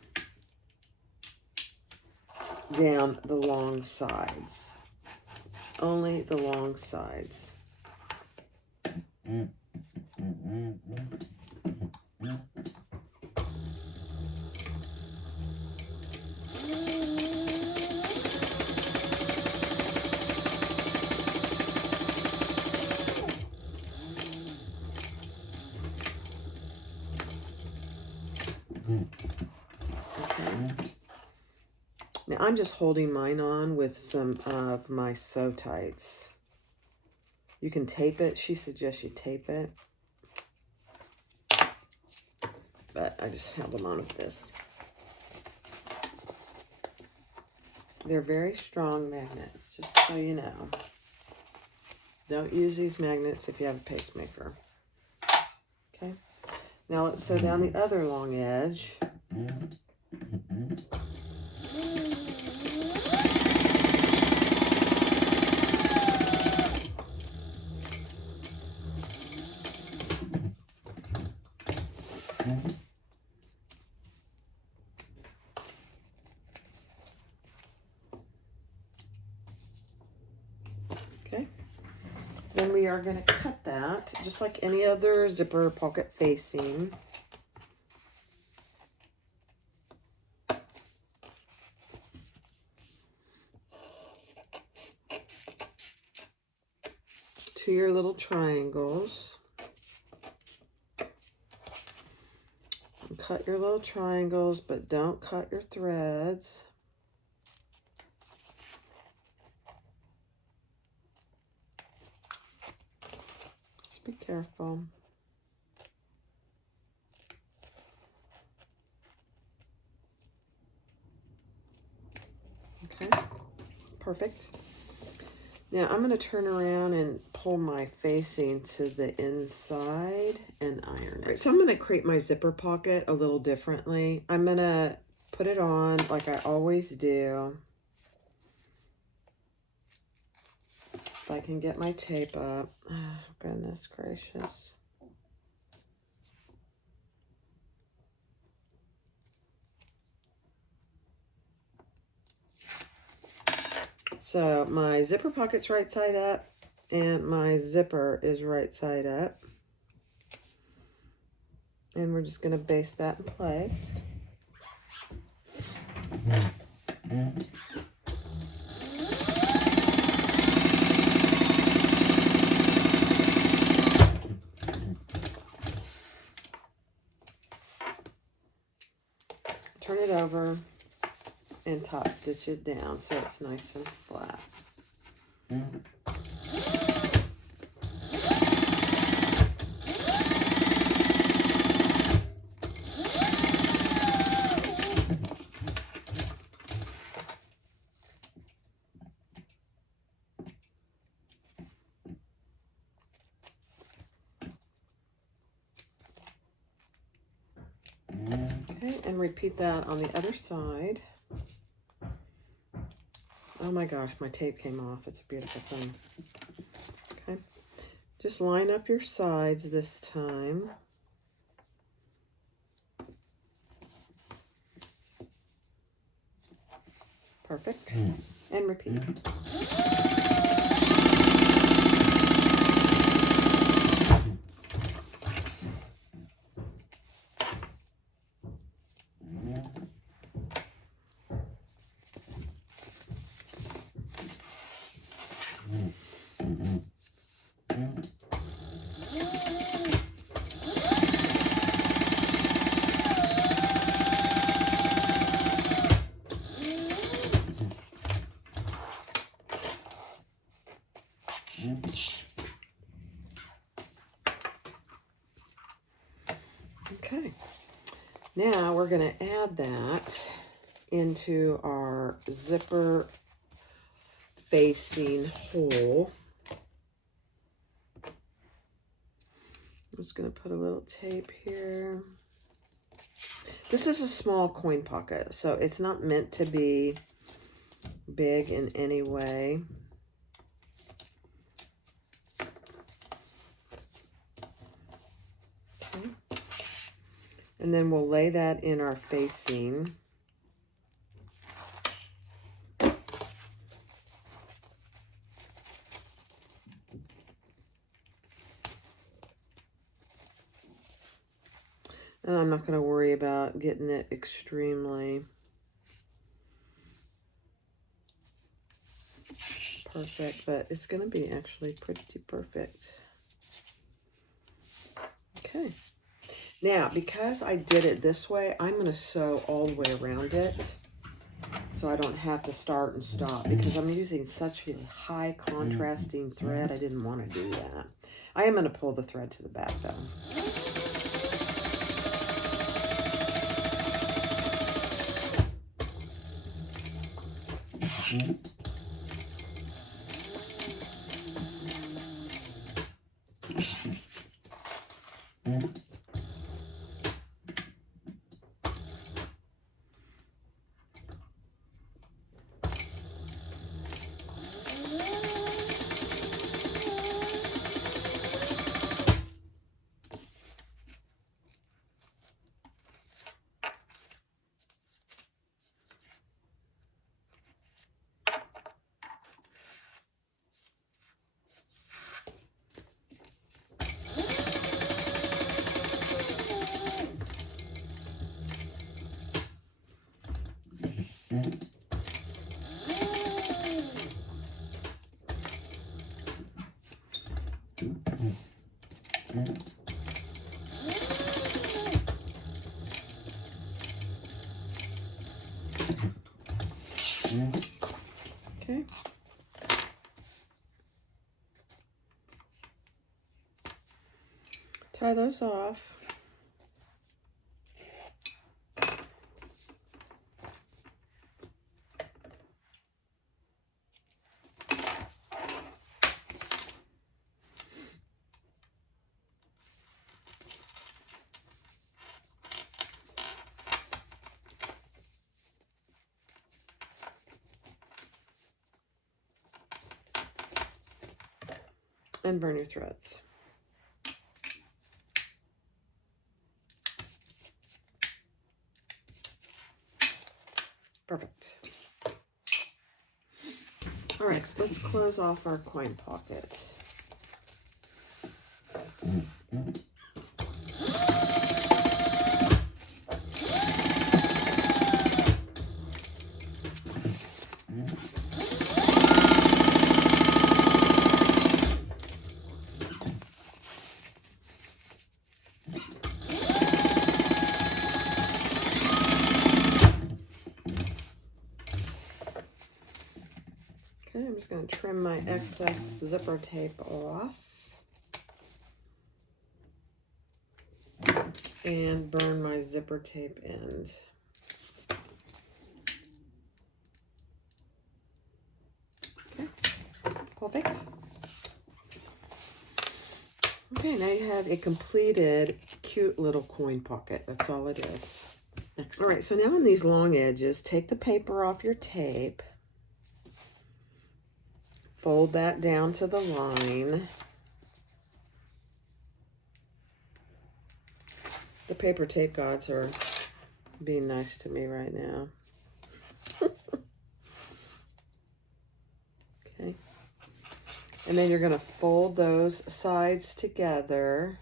down the long sides. Only the long sides. Now I'm just holding mine on with some of my sew tights. You can tape it. She suggests you tape it. But I just held them on with this. They're very strong magnets, just so you know. Don't use these magnets if you have a pacemaker. Okay. Now let's sew down the other long edge. Okay. Then we are going to cut that just like any other zipper pocket facing. To your little triangles. And cut your little triangles, but don't cut your threads. Just be careful. Perfect. Now I'm going to turn around and pull my facing to the inside and iron it. So I'm going to create my zipper pocket a little differently. I'm going to put it on like I always do. If I can get my tape up. Oh, goodness gracious. So my zipper pocket's right side up and my zipper is right side up. And we're just going to base that in place. Turn it over and top stitch it down so it's nice and flat. Okay, and repeat that on the other side. Oh my gosh, my tape came off. It's a beautiful thing. Okay, just line up your sides this time. Perfect. And repeat. Okay, now we're going to add that into our zipper facing hole. I'm just going to put a little tape here. This is a small coin pocket, so it's not meant to be big in any way. Okay. And then we'll lay that in our facing. And I'm not going to worry about getting it extremely perfect, but it's going to be actually pretty perfect. Okay. Now, because I did it this way, I'm going to sew all the way around it so I don't have to start and stop because I'm using such a high contrasting thread. I didn't want to do that. I am going to pull the thread to the back though. Okay. Tie those off. and burn your threads. Perfect. All right, let's close off our coin pocket. Okay, I'm just going to trim my excess zipper tape off and burn my zipper tape end. Okay, perfect. Okay, now you have a completed cute little coin pocket. That's all it is. Next. All right, so now on these long edges, take the paper off your tape. Fold that down to the line. The paper tape gods are being nice to me right now. Okay. And then you're going to fold those sides together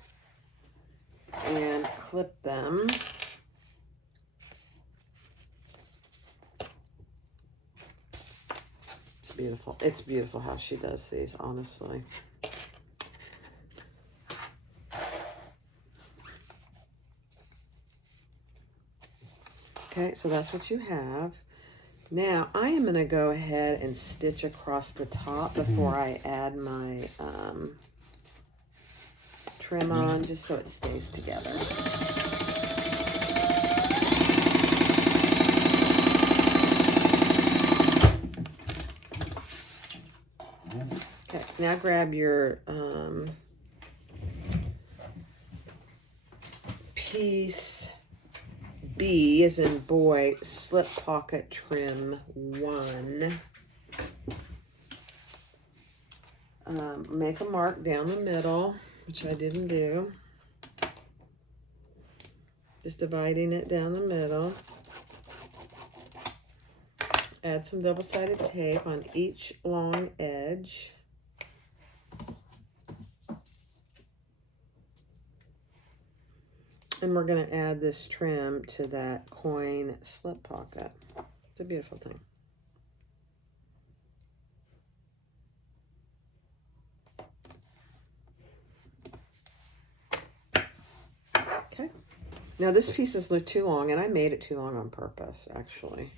and clip them. It's beautiful. It's beautiful how she does these, honestly. Okay, so that's what you have. Now, I am going to go ahead and stitch across the top before I add my trim on, just so it stays together. Okay, now grab your piece B as in boy, slip pocket trim 1. Make a mark down the middle, which I didn't do. Just dividing it down the middle. Add some double-sided tape on each long edge. And we're going to add this trim to that coin slip pocket. It's a beautiful thing. Okay. Now this piece is too long, and I made it too long on purpose, actually.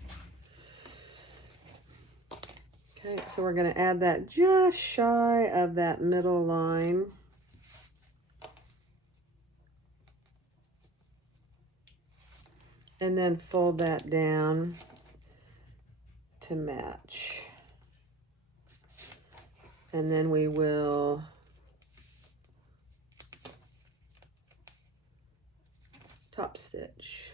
Okay, so we're going to add that just shy of that middle line. And then fold that down to match. And then we will top stitch.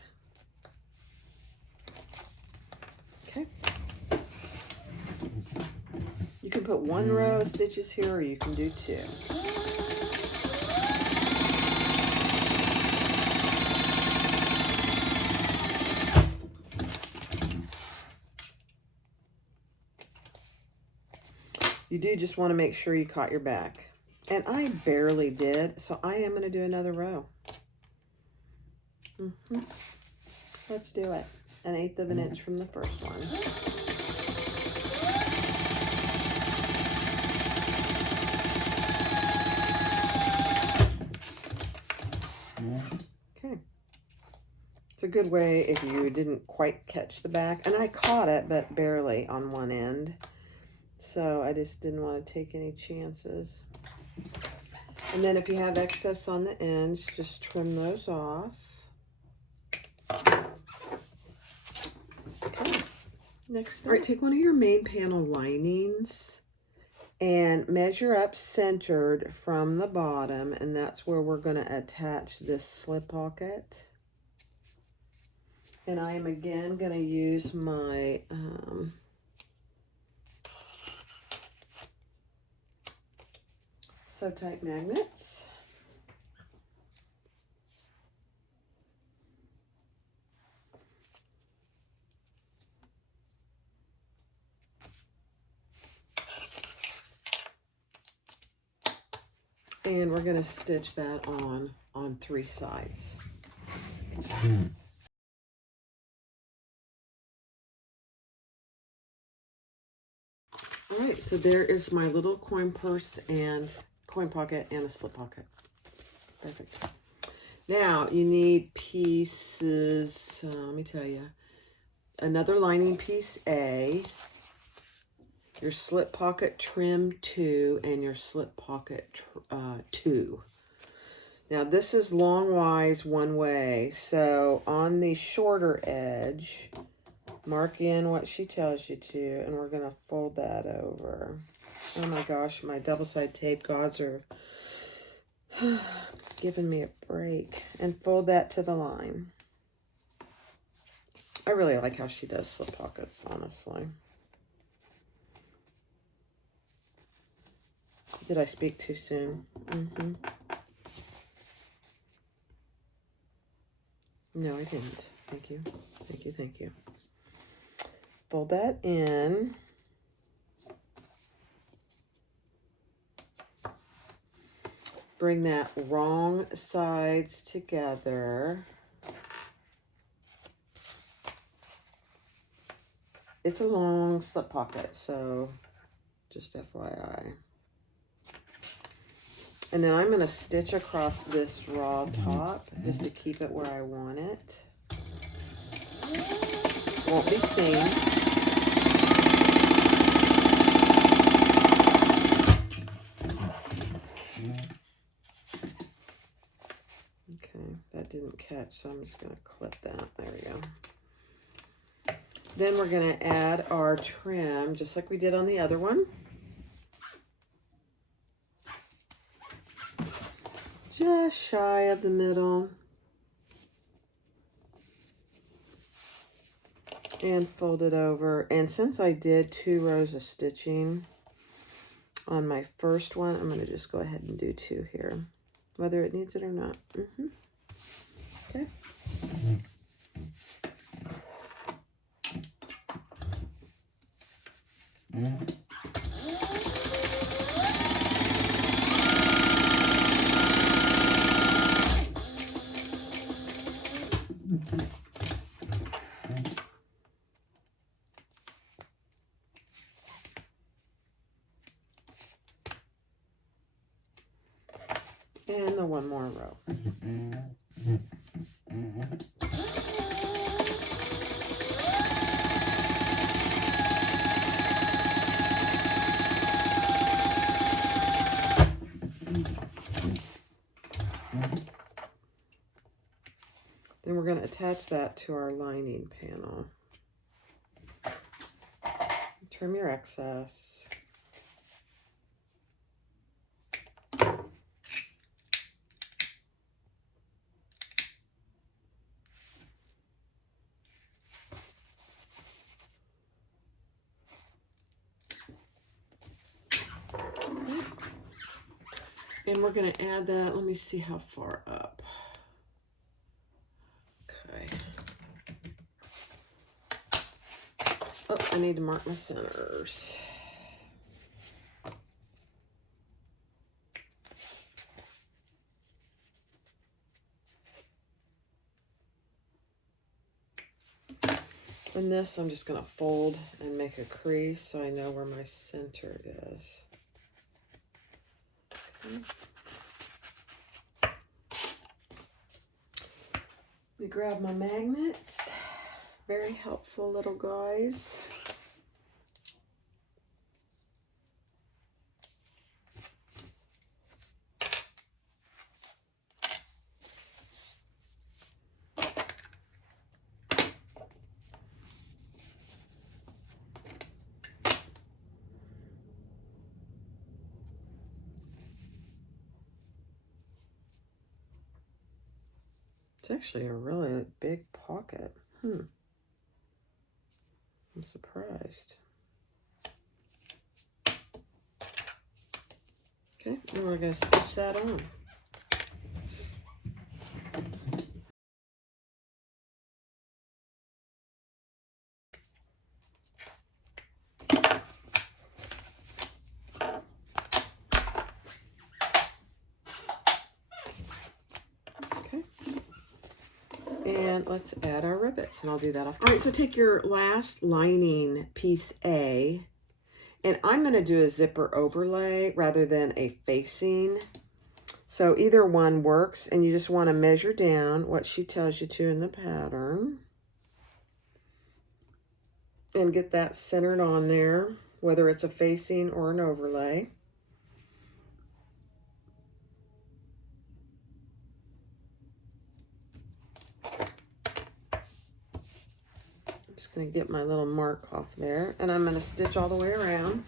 Okay. You can put 1 row of stitches here, or you can do 2. You do just want to make sure you caught your back. And I barely did, so I am going to do another row. Let's do it. 1/8 of an inch from the first one. Okay. It's a good way if you didn't quite catch the back. And I caught it, but barely on one end. So I just didn't want to take any chances. And then if you have excess on the ends, just trim those off. Okay. Next, all right, take one of your main panel linings and measure up centered from the bottom, and that's where we're going to attach this slip pocket. And I am again going to use my sew type magnets. And we're going to stitch that on 3 sides. All right, so there is my little coin purse and coin pocket and a slip pocket. Perfect. Now you need pieces, let me tell you, another lining piece A, your slip pocket trim 2, and your slip pocket 2. Now this is longwise one way, so on the shorter edge, mark in what she tells you to, and we're going to fold that over. Oh my gosh, my double-sided tape gods are giving me a break. And fold that to the line. I really like how she does slip pockets, honestly. Did I speak too soon? No, I didn't. Thank you. Thank you, thank you. Fold that in. Bring that wrong sides together. It's a long slip pocket, so just FYI. And then I'm going to stitch across this raw top just to keep it where I want it. Won't be seen. Okay, that didn't catch, so I'm just going to clip that. There we go. Then we're going to add our trim, just like we did on the other one. Just shy of the middle. And fold it over. And since I did 2 rows of stitching on my first one, I'm going to just go ahead and do 2 here, whether it needs it or not. Okay. And the one more row. Then we're going to attach that to our lining panel. Trim your excess. And we're going to add that. Let me see how far up. Okay. Oh, I need to mark my centers. And this I'm just going to fold and make a crease so I know where my center is. Okay. Let me grab my magnets. Very helpful little guys. It's actually a really big pocket. I'm surprised. Okay, and we're going to stitch that on. Okay. And let's add our rivets, and I'll do that after. All right, so take your last lining piece A, and I'm going to do a zipper overlay rather than a facing. So either one works, and you just want to measure down what she tells you to in the pattern. And get that centered on there, whether it's a facing or an overlay. I'm just going to get my little mark off there, and I'm going to stitch all the way around.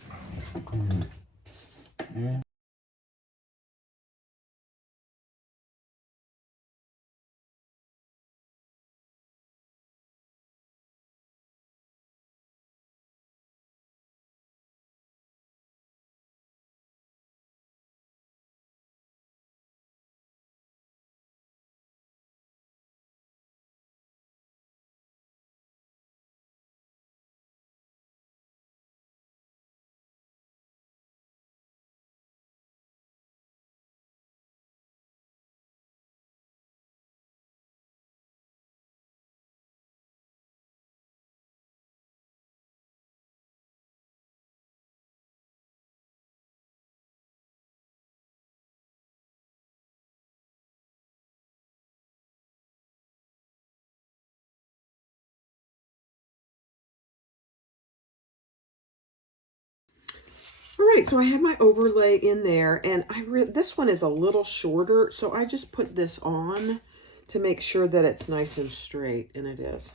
All right, so I have my overlay in there, and this one is a little shorter, so I just put this on to make sure that it's nice and straight, and it is.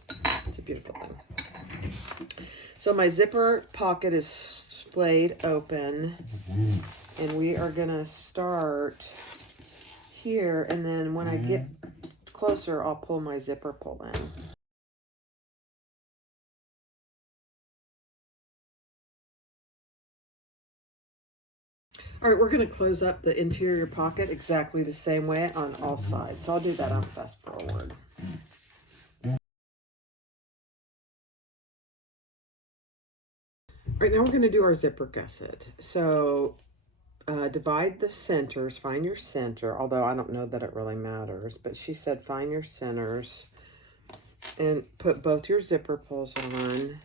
It's a beautiful thing. So my zipper pocket is splayed open, and we are going to start here, and then when I get closer, I'll pull my zipper pull in. All right, we're going to close up the interior pocket exactly the same way on all sides. So I'll do that on fast forward. All right, now we're going to do our zipper gusset. So divide the centers, find your center, although I don't know that it really matters, but she said find your centers and put both your zipper pulls on.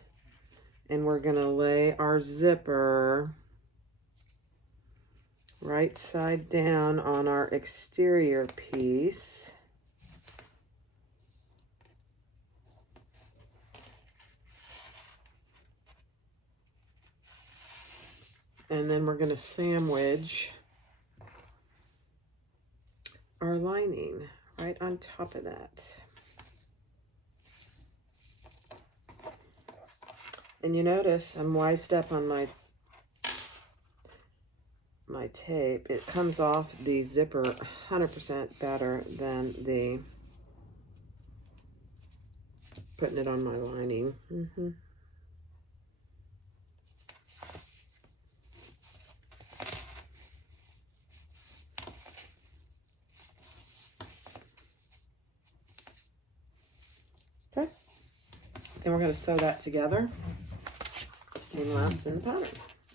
And we're going to lay our zipper right side down on our exterior piece. And then we're going to sandwich our lining right on top of that. And you notice I'm wised up on my tape. It comes off the zipper 100% better than the putting it on my lining. Okay. Then we're going to sew that together. Seam allowance in the pattern.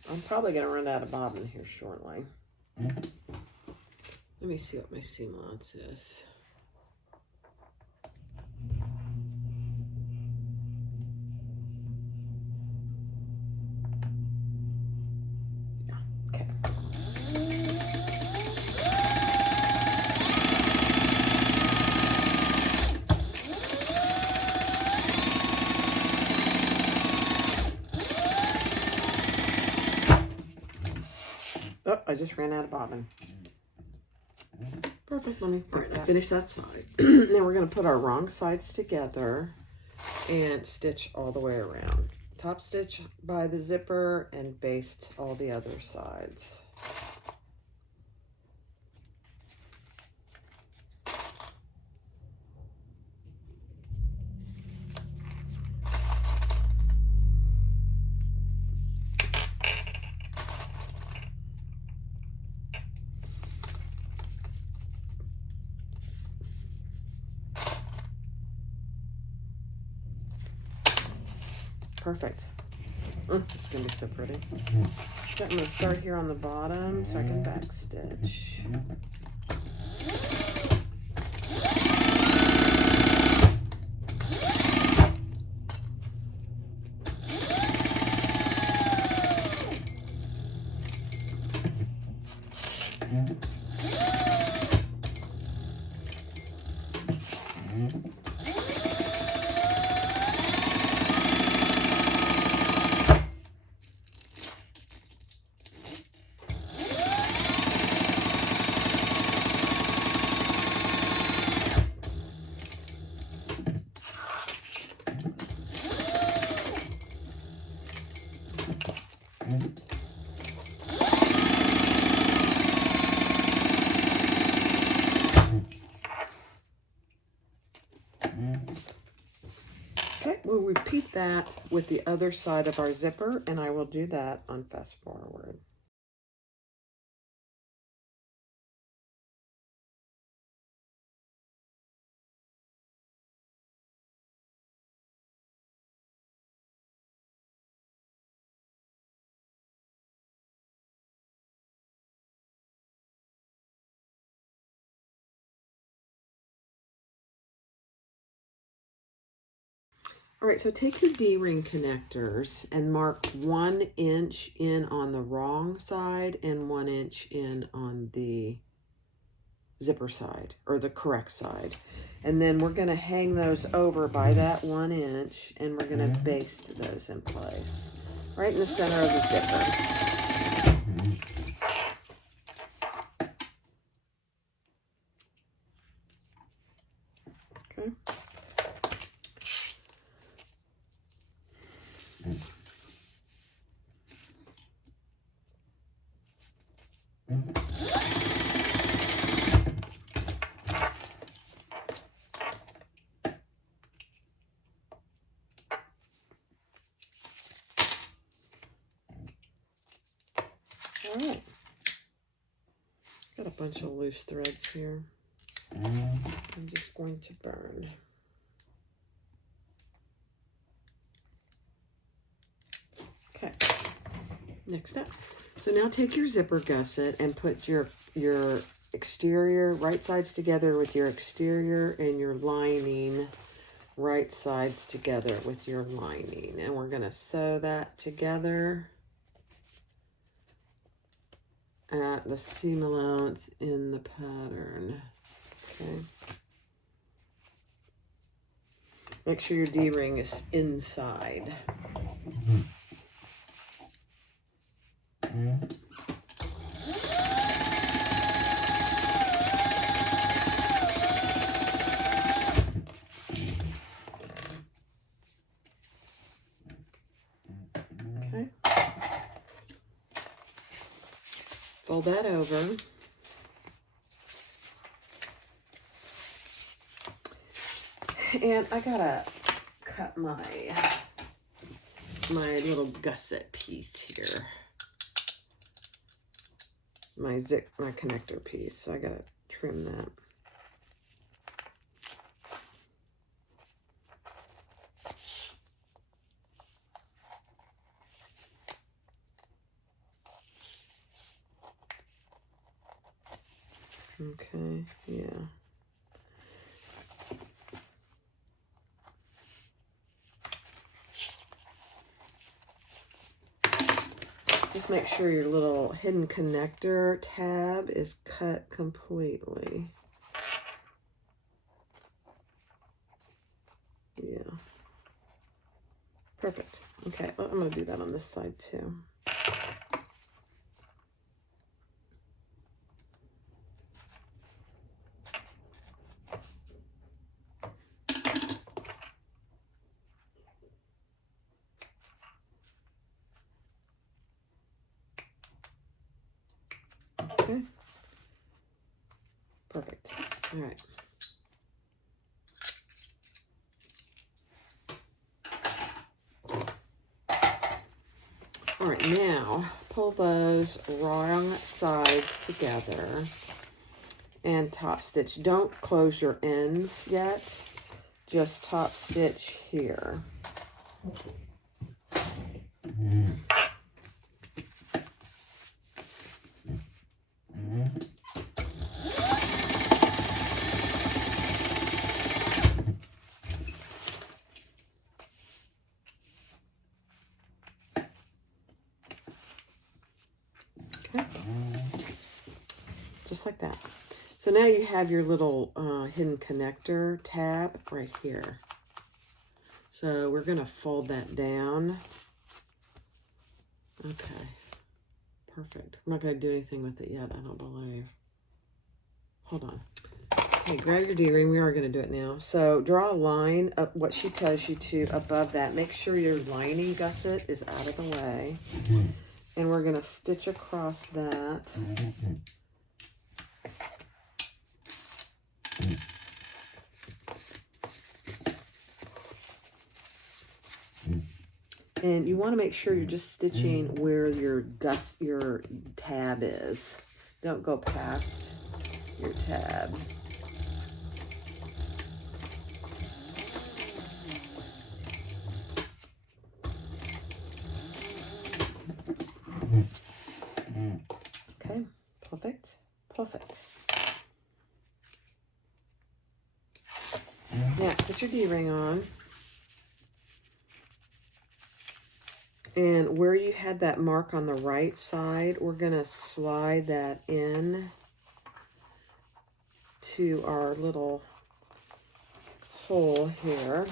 I'm probably going to run out of bobbin here shortly. Let me see what my seam allowance is. Yeah, okay. Oh, I just ran out of bobbin. Perfect, let me finish that side. Now we're going to put our wrong sides together and stitch all the way around. Top stitch by the zipper and baste all the other sides. perfect. This is going to be so pretty. So I'm going to start here on the bottom so I can back stitch. Okay, we'll repeat that with the other side of our zipper, and I will do that on fast forward. All right, so take your D-ring connectors and mark 1 inch in on the wrong side and 1 inch in on the zipper side, or the correct side. And then we're going to hang those over by that 1 inch, and we're going to baste those in place, right in the center of the zipper. Okay. All right. Got a bunch of loose threads here. I'm just going to burn. Okay. Next up. So now take your zipper gusset and put your exterior right sides together with your exterior and your lining right sides together with your lining. And we're going to sew that together at the seam allowance in the pattern. Okay. Make sure your D-ring is inside. Okay. Fold that over. And I gotta cut my little gusset piece here. My connector piece. So I gotta trim that. Okay, yeah. Just make sure your little hidden connector tab is cut completely. Yeah. Perfect. Okay, well, I'm going to do that on this side too. Okay. Perfect. All right. All right, now pull those wrong sides together and top stitch. Don't close your ends yet. Just top stitch here. Just like that. So now you have your little hidden connector tab right here. So we're going to fold that down. Okay. Perfect. I'm not going to do anything with it yet, I don't believe. Hold on. Okay, grab your D-ring. We are going to do it now. So draw a line up what she tells you to above that. Make sure your lining gusset is out of the way. And we're going to stitch across that. And you want to make sure you're just stitching where your tab is. Don't go past your tab. Okay, perfect, perfect. Now, put your D-ring on. And where you had that mark on the right side, we're going to slide that in to our little hole here.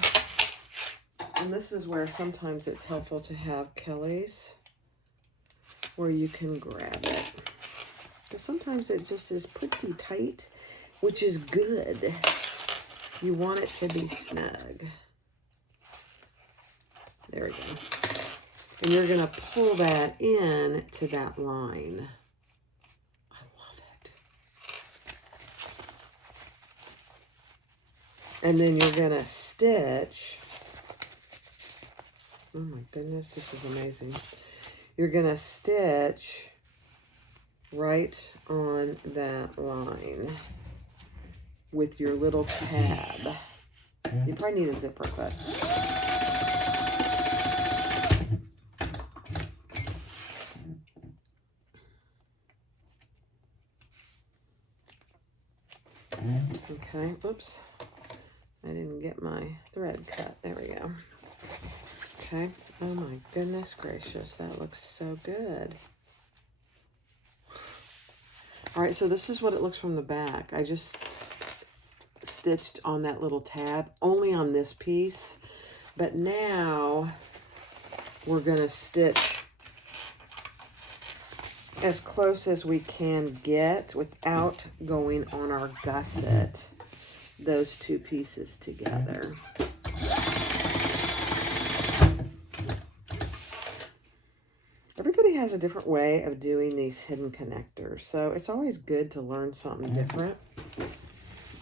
And this is where sometimes it's helpful to have Kelly's, where you can grab it. Because sometimes it just is pretty tight, which is good. You want it to be snug. There we go. And you're going to pull that in to that line. I love it. And then you're going to stitch. Oh my goodness, this is amazing. You're going to stitch right on that line with your little tab. You probably need a zipper foot. Okay, oops. I didn't get my thread cut. There we go. Okay. Oh my goodness gracious. That looks so good. All right, so this is what it looks from the back. I just stitched on that little tab, only on this piece. But now we're going to stitch as close as we can get without going on our gusset, those two pieces together. Everybody has a different way of doing these hidden connectors, so it's always good to learn something different.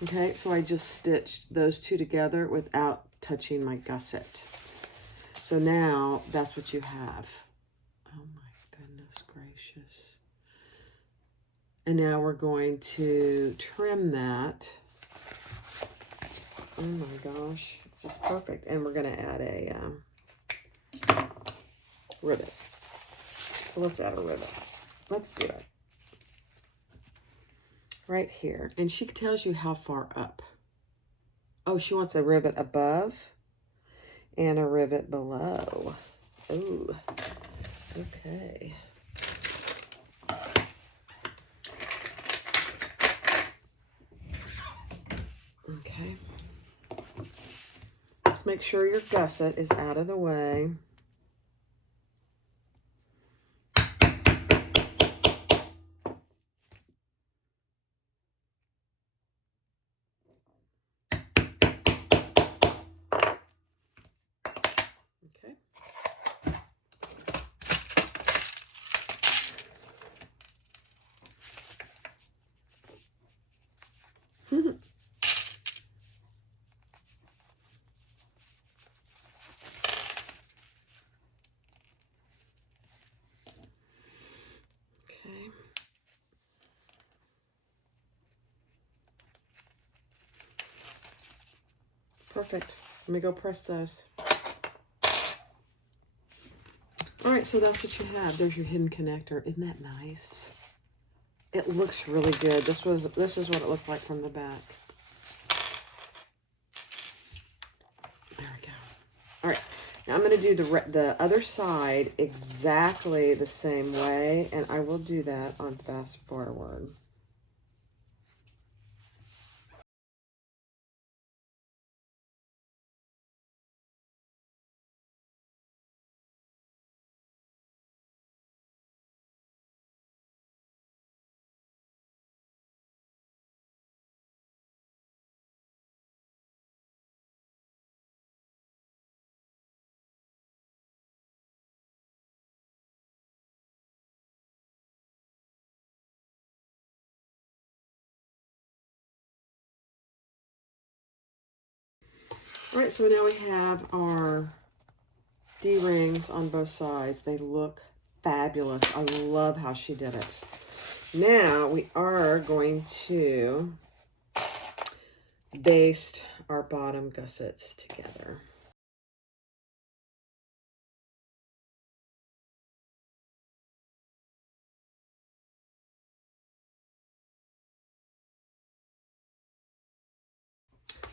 Okay, so I just stitched those two together without touching my gusset. So now that's what you have. Oh my goodness gracious. And now we're going to trim that. Oh my gosh, it's just perfect. And we're going to add a rivet. So let's add a rivet. Let's do it. Right here. And she tells you how far up. Oh, she wants a rivet above and a rivet below. Oh, okay. Okay. Just make sure your gusset is out of the way. Okay. Okay. Perfect. Let me go press those. All right, so that's what you have. There's your hidden connector. Isn't that nice? It looks really good. This is what it looked like from the back. There we go. All right, now I'm going to do the other side exactly the same way, and I will do that on fast forward. All right, so now we have our D-rings on both sides. They look fabulous. I love how she did it. Now we are going to baste our bottom gussets together.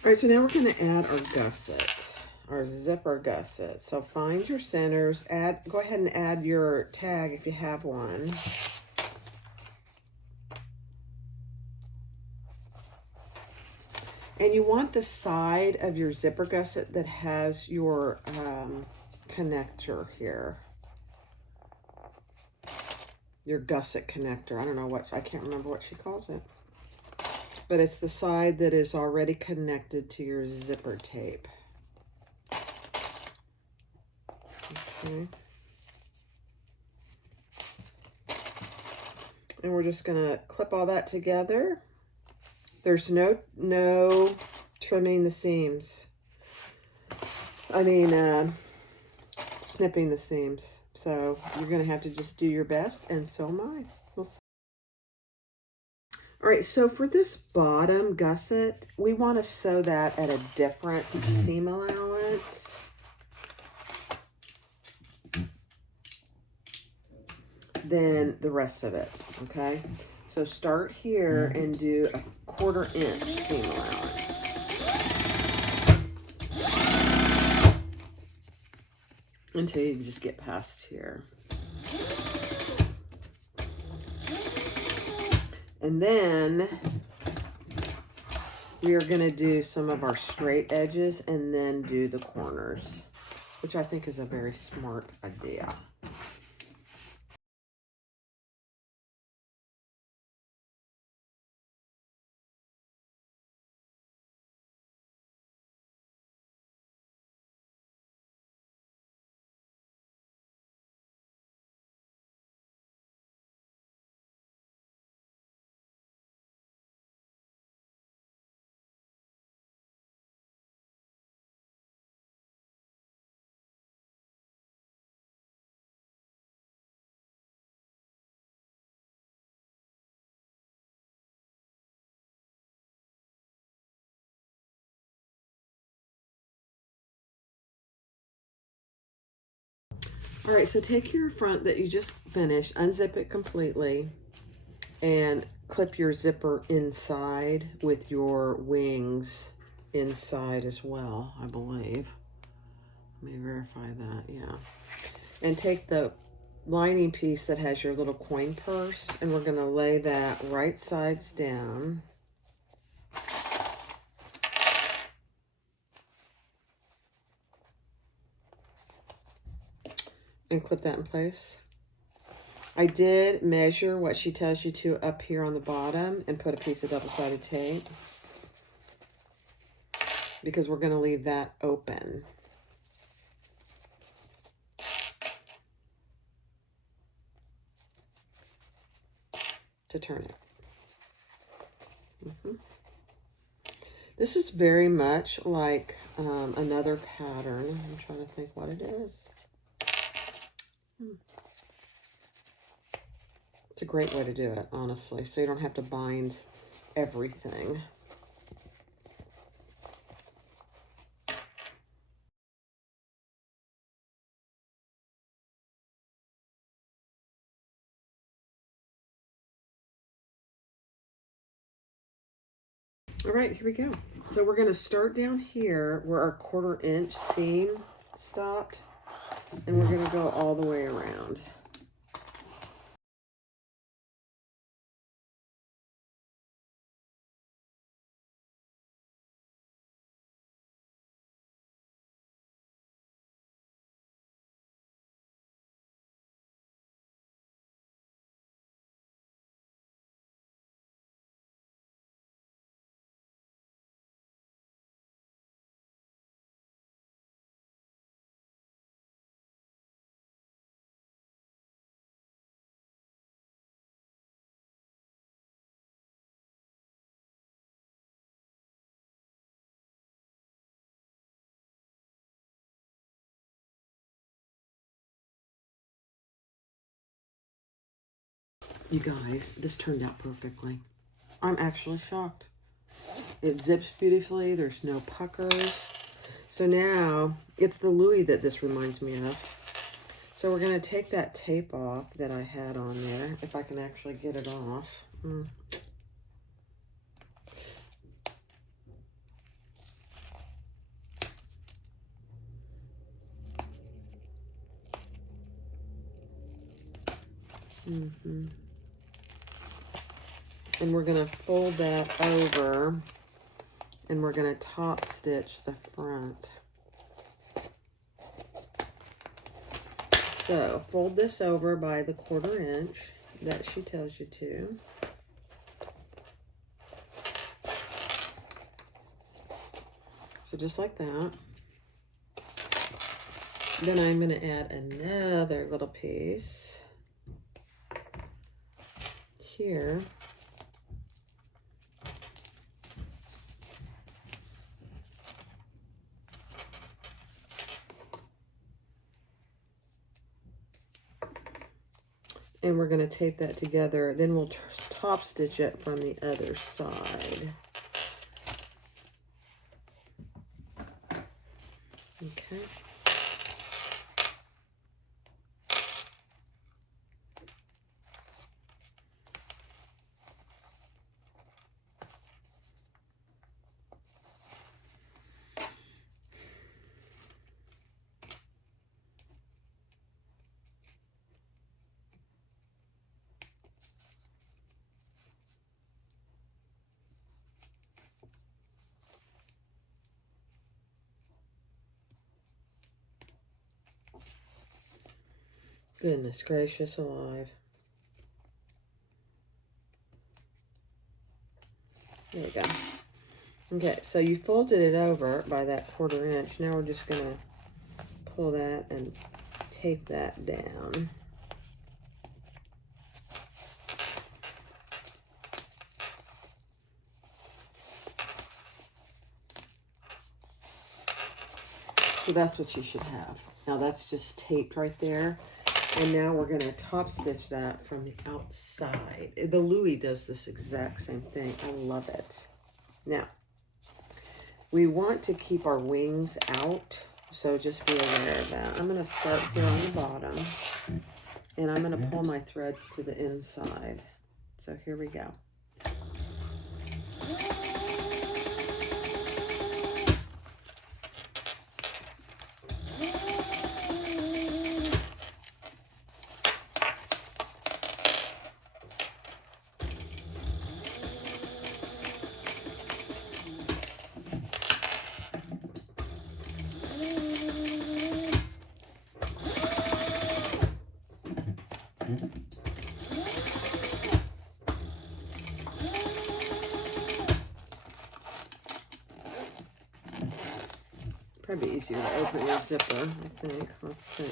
All right, so now we're going to add our gusset, our zipper gusset. So find your centers, go ahead and add your tag if you have one. And you want the side of your zipper gusset that has your connector here. Your gusset connector. I don't know I can't remember what she calls it. But it's the side that is already connected to your zipper tape. Okay. And we're just gonna clip all that together. There's no trimming the seams. I mean, snipping the seams. So you're gonna have to just do your best, and so am I. We'll see. All right, so for this bottom gusset, we want to sew that at a different seam allowance. Than the rest of it, okay? So start here and do a 1/4 inch seam allowance. Until you just get past here. And then we are going to do some of our straight edges and then do the corners, which I think is a very smart idea. All right, so take your front that you just finished, unzip it completely, and clip your zipper inside with your wings inside as well, I believe. Let me verify that, yeah. And take the lining piece that has your little coin purse, and we're gonna lay that right sides down. And clip that in place. I did measure what she tells you to up here on the bottom and put a piece of double-sided tape because we're going to leave that open. To turn it. This is very much like another pattern. I'm trying to think what it is. It's a great way to do it, honestly, so you don't have to bind everything. All right, here we go. So we're going to start down here where our 1/4 inch seam stopped, and we're going to go all the way around. You guys, this turned out perfectly. I'm actually shocked. It zips beautifully. There's no puckers. So now, it's the Louis that this reminds me of. So we're going to take that tape off that I had on there, if I can actually get it off. And we're going to fold that over, and we're going to top stitch the front. So fold this over by the 1/4 inch that she tells you to. So just like that. Then I'm going to add another little piece here. And we're going to tape that together. Then we'll top stitch it from the other side. Okay. Goodness gracious alive. There you go. Okay, so you folded it over by that 1/4 inch. Now we're just going to pull that and tape that down. So that's what you should have. Now that's just taped right there. And now we're going to top stitch that from the outside. The Louis does this exact same thing. I love it. Now, we want to keep our wings out, so just be aware of that. I'm going to start here on the bottom, and I'm going to pull my threads to the inside. So here we go. Probably easier to open your zipper, I think. Let's see.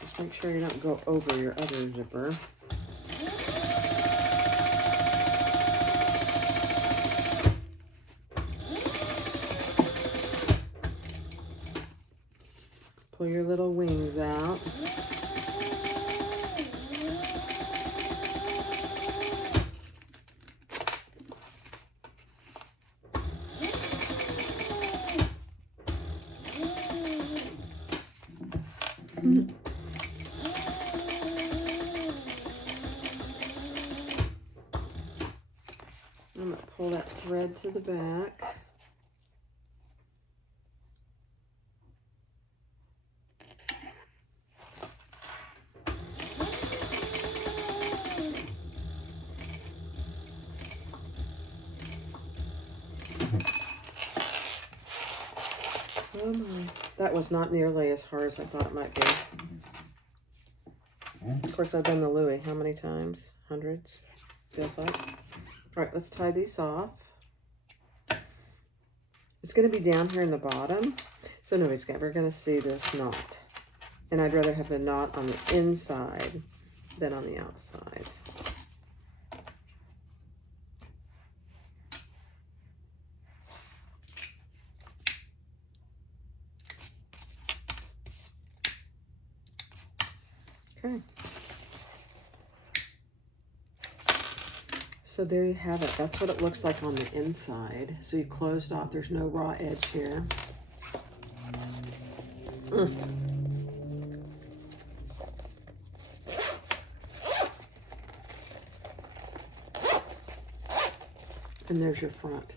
Just make sure you don't go over your other zipper. Pull your little wings out. thread to the back. Oh my, that was not nearly as hard as I thought it might be. Of course, I've done the Louis how many times? Hundreds, feels like. All right, let's tie these off. It's going to be down here in the bottom, so nobody's ever going to see this knot. And I'd rather have the knot on the inside than on the outside. Okay. So there you have it. That's what it looks like on the inside. So you closed off. There's no raw edge here. And there's your front.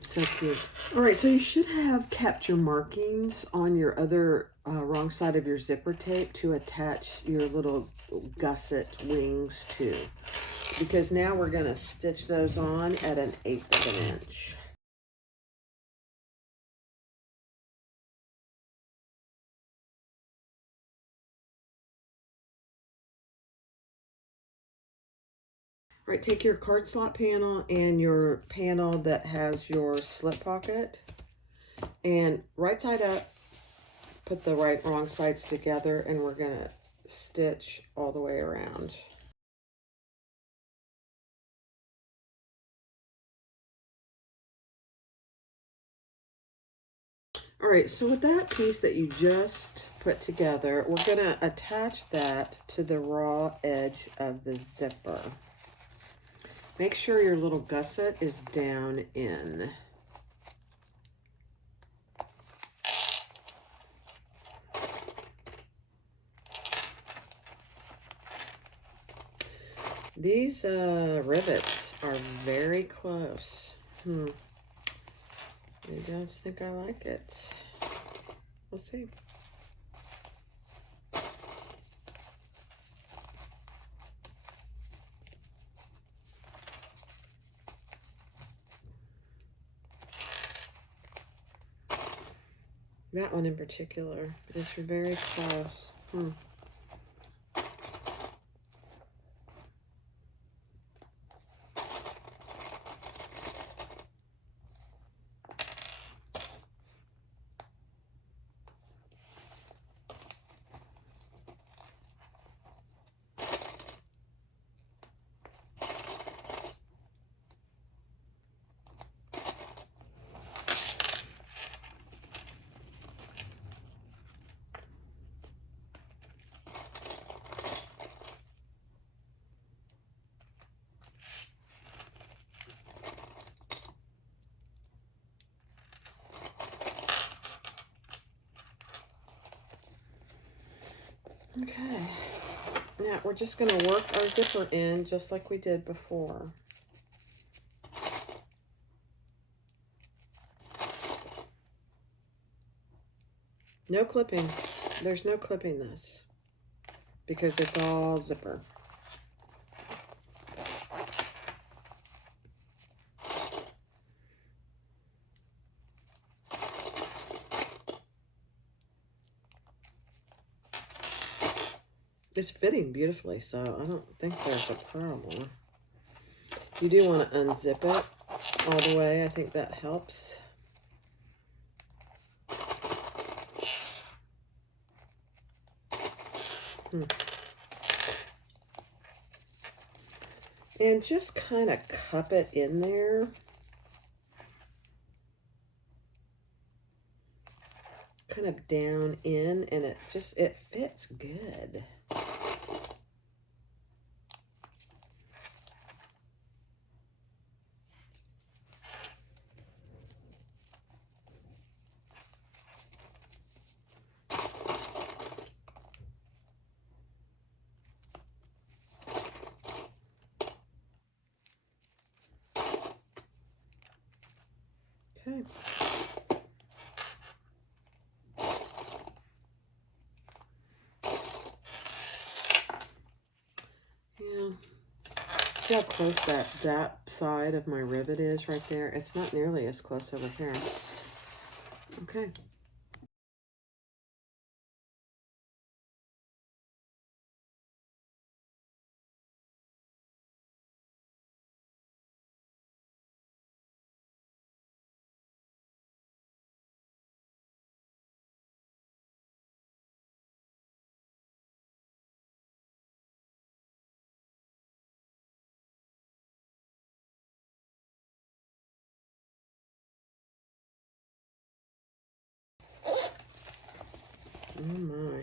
So cute. All right, so you should have kept your markings on your other wrong side of your zipper tape to attach your little gusset wings to. Because now we're going to stitch those on at 1/8 of an inch. All right, take your card slot panel and your panel that has your slip pocket, and right side up, put the wrong sides together, and we're going to stitch all the way around. All right, so with that piece that you just put together, we're going to attach that to the raw edge of the zipper. Make sure your little gusset is down in. These rivets are very close. I don't think I like it. We'll see. That one in particular is very close. Okay, now we're just going to work our zipper in just like we did before. No clipping. There's no clipping this because it's all zipper. It's fitting beautifully, so I don't think there's a problem. You do want to unzip it all the way. I think that helps. And just kind of cup it in there. Kind of down in, and it fits good. Okay. Yeah. See how close that side of my rivet is right there? It's not nearly as close over here. Okay. Oh my.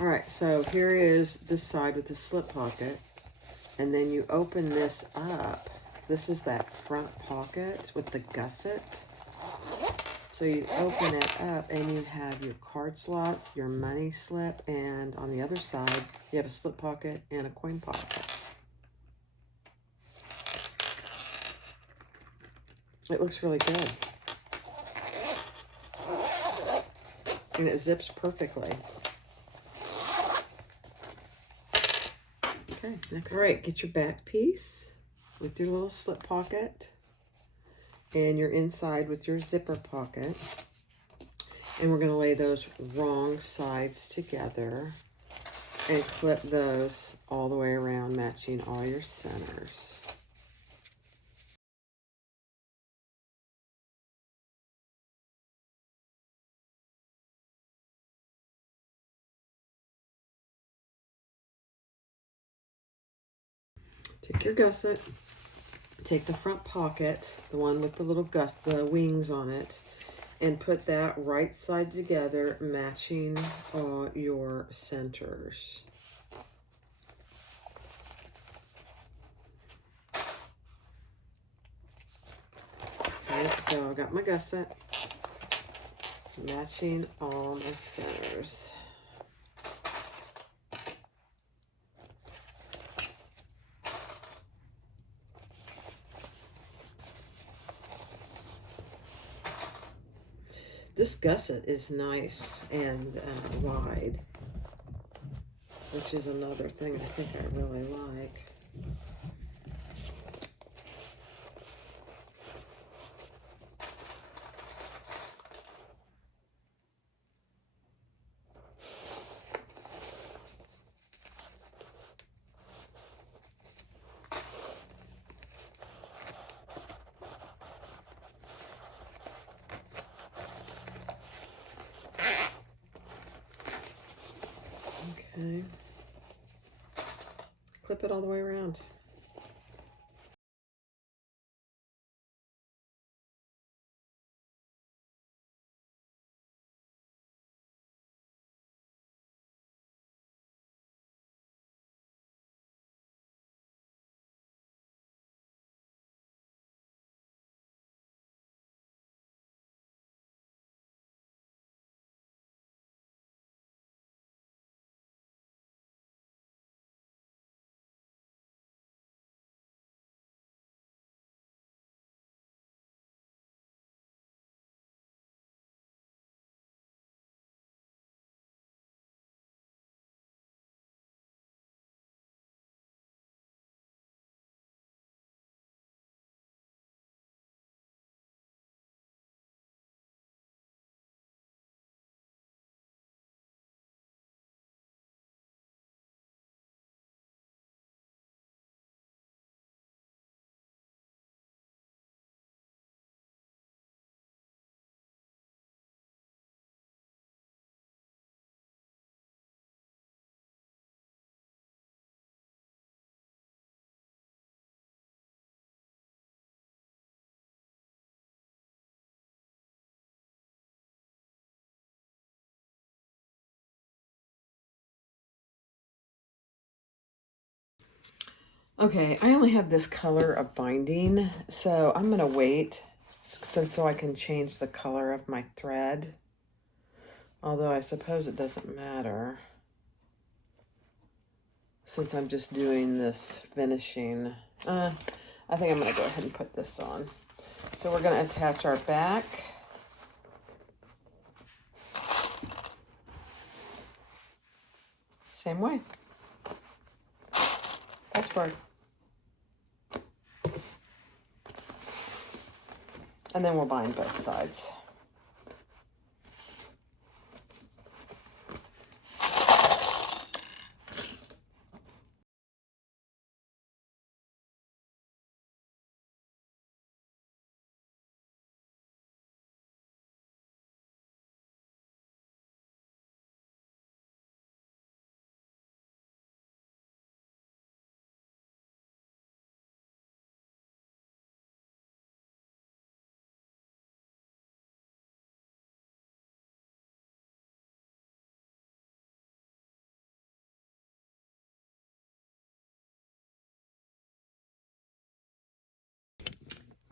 All right, so here is this side with the slip pocket. And then you open this up. This is that front pocket with the gusset. So you open it up and you have your card slots, your money slip, and on the other side, you have a slip pocket and a coin pocket. It looks really good. And it zips perfectly. Okay, next. All right, get your back piece with your little slip pocket and your inside with your zipper pocket. And we're going to lay those wrong sides together and clip those all the way around, matching all your centers. Take your gusset, take the front pocket, the one with the little the wings on it, and put that right side together, matching all your centers. Okay, so I got my gusset, matching all my centers. This gusset is nice and wide, which is another thing I think I really like. Okay. Clip it all the way around. Okay, I only have this color of binding, so I'm going to wait so I can change the color of my thread. Although I suppose it doesn't matter since I'm just doing this finishing. I think I'm going to go ahead and put this on. So we're going to attach our back. Same way. X-Bird. And then we'll bind both sides.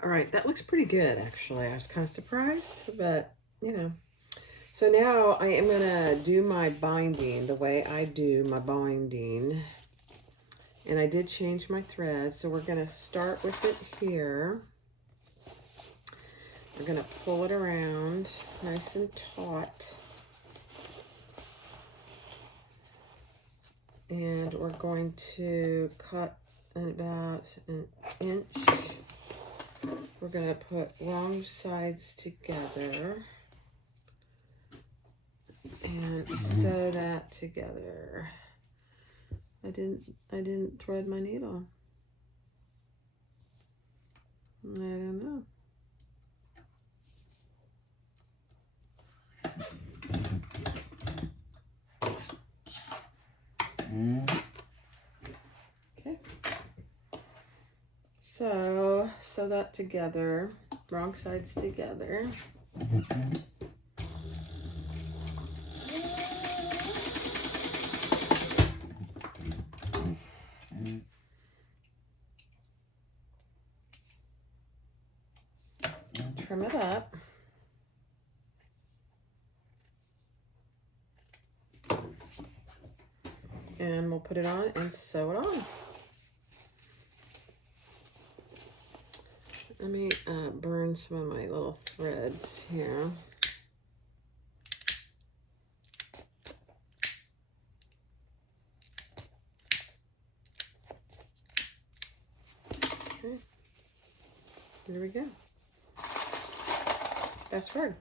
All right, that looks pretty good, actually. I was kind of surprised, but, you know. So now I am going to do my binding the way I do my binding. And I did change my thread, so we're going to start with it here. We're going to pull it around nice and taut. And we're going to cut about an inch. We're going to put wrong sides together and sew that together. I didn't thread my needle. I don't know. Okay. So sew that together, wrong sides together. Trim it up. And we'll put it on and sew it on. Let me burn some of my little threads here. Okay. There we go. Fast forward.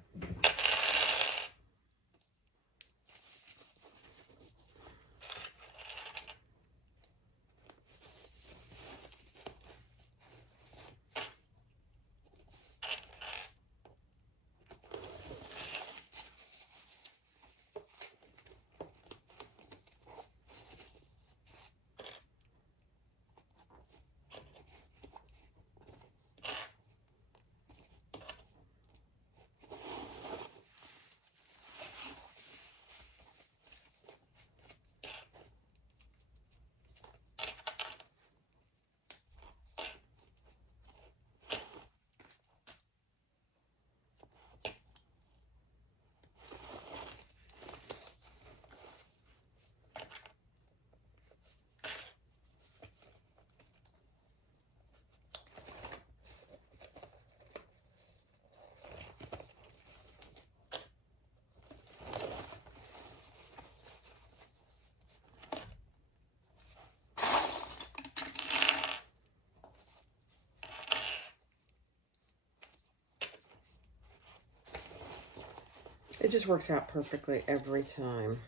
It just works out perfectly every time.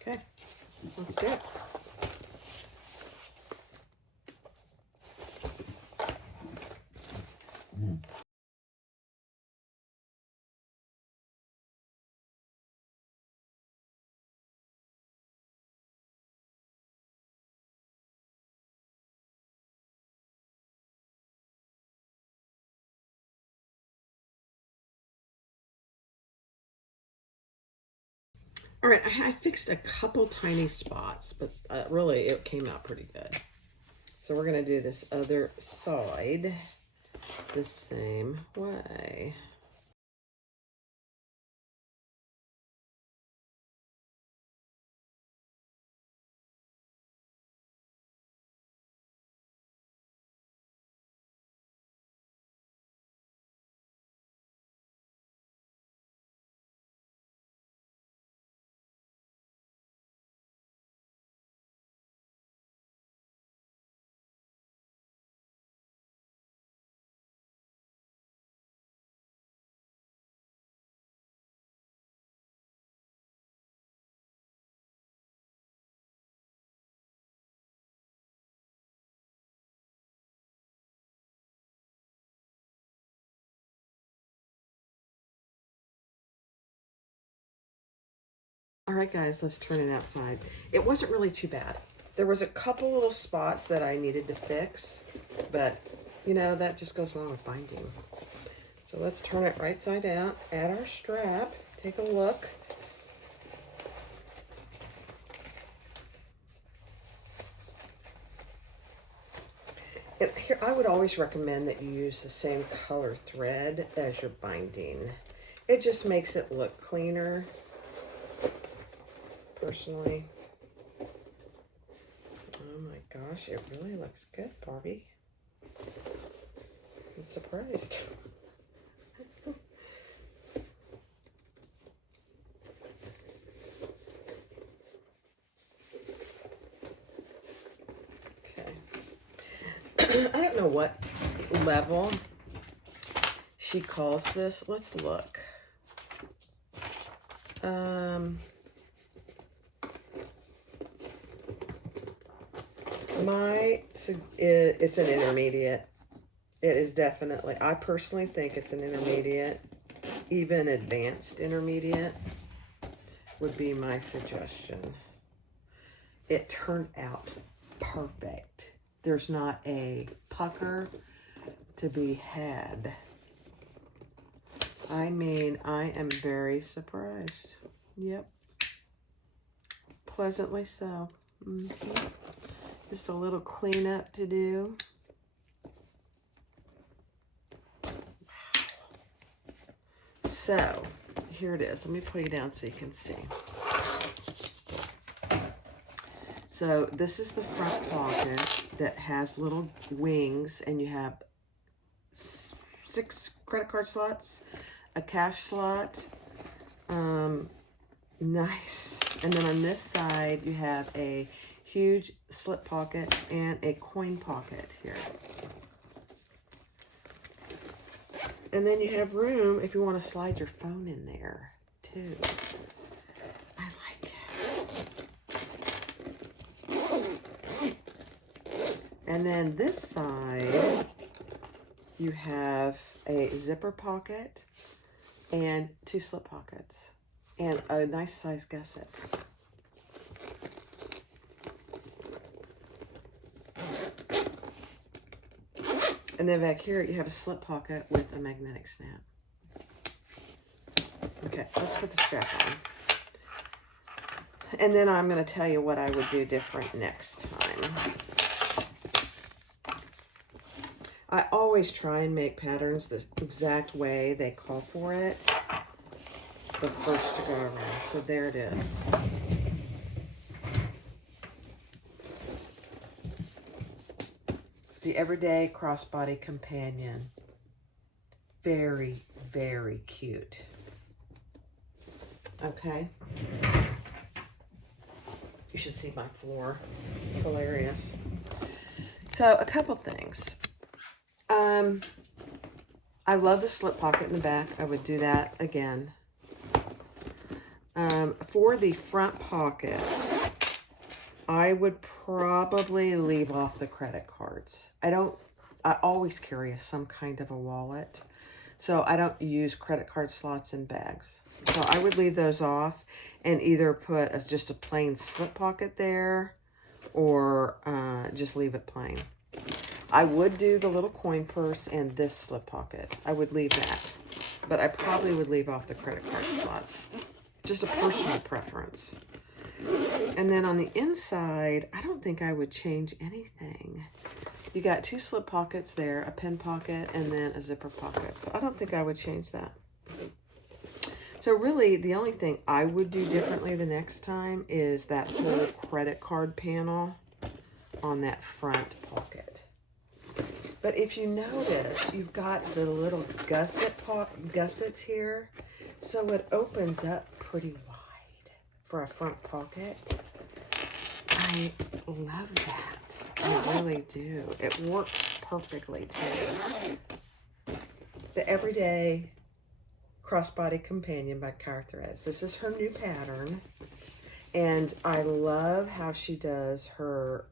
Okay, let's do it. All right, I fixed a couple tiny spots, but really it came out pretty good. So we're going to do this other side the same way. All right, guys, let's turn it outside. It wasn't really too bad. There was a couple little spots that I needed to fix, but, you know, that just goes along with binding. So let's turn it right side out, add our strap, take a look. Here, I would always recommend that you use the same color thread as your binding. It just makes it look cleaner, personally. Oh my gosh, it really looks good, Barbie. I'm surprised. Okay. I don't know what level she calls this. Let's look. It's an intermediate. It is definitely, I personally think it's an intermediate. Even advanced intermediate would be my suggestion. It turned out perfect. There's not a pucker to be had. I mean, I am very surprised. Yep. Pleasantly so. Just a little cleanup to do. So, here it is. Let me pull you down so you can see. So, this is the front pocket that has little wings, and you have 6 credit card slots, a cash slot. Nice. And then on this side, you have a huge slip pocket and a coin pocket here. And then you have room if you want to slide your phone in there, too. I like it. And then this side, you have a zipper pocket and 2 slip pockets and a nice size gusset. And then back here, you have a slip pocket with a magnetic snap. Okay, let's put the strap on. And then I'm going to tell you what I would do different next time. I always try and make patterns the exact way they call for it the first to go around. So there it is. The Everyday Crossbody Companion. Very, very cute. Okay. You should see my floor. It's hilarious. So, a couple things. I love the slip pocket in the back. I would do that again. For the front pocket, I would probably leave off the credit cards. I always carry some kind of a wallet, so I don't use credit card slots in bags. So I would leave those off and either put as just a plain slip pocket there or just leave it plain. I would do the little coin purse and this slip pocket. I would leave that, but I probably would leave off the credit card slots. Just a personal preference. And then on the inside, I don't think I would change anything. You got 2 slip pockets there, a pin pocket, and then a zipper pocket. So I don't think I would change that. So really, the only thing I would do differently the next time is that whole credit card panel on that front pocket. But if you notice, you've got the little gussets here, so it opens up pretty wide for a front pocket. I love that. I really do. It works perfectly too. The Everyday Crossbody Companion by Kaur Threads. This is her new pattern, and I love how she does her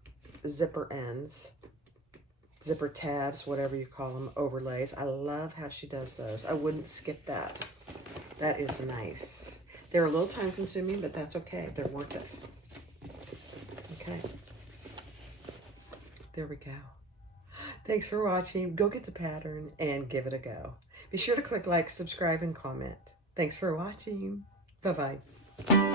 zipper ends, zipper tabs, whatever you call them, overlays. I love how she does those. I wouldn't skip that. That is nice. They're a little time consuming, but that's okay. They're worth it. Okay. There we go. Thanks for watching. Go get the pattern and give it a go. Be sure to click like, subscribe, and comment. Thanks for watching. Bye-bye.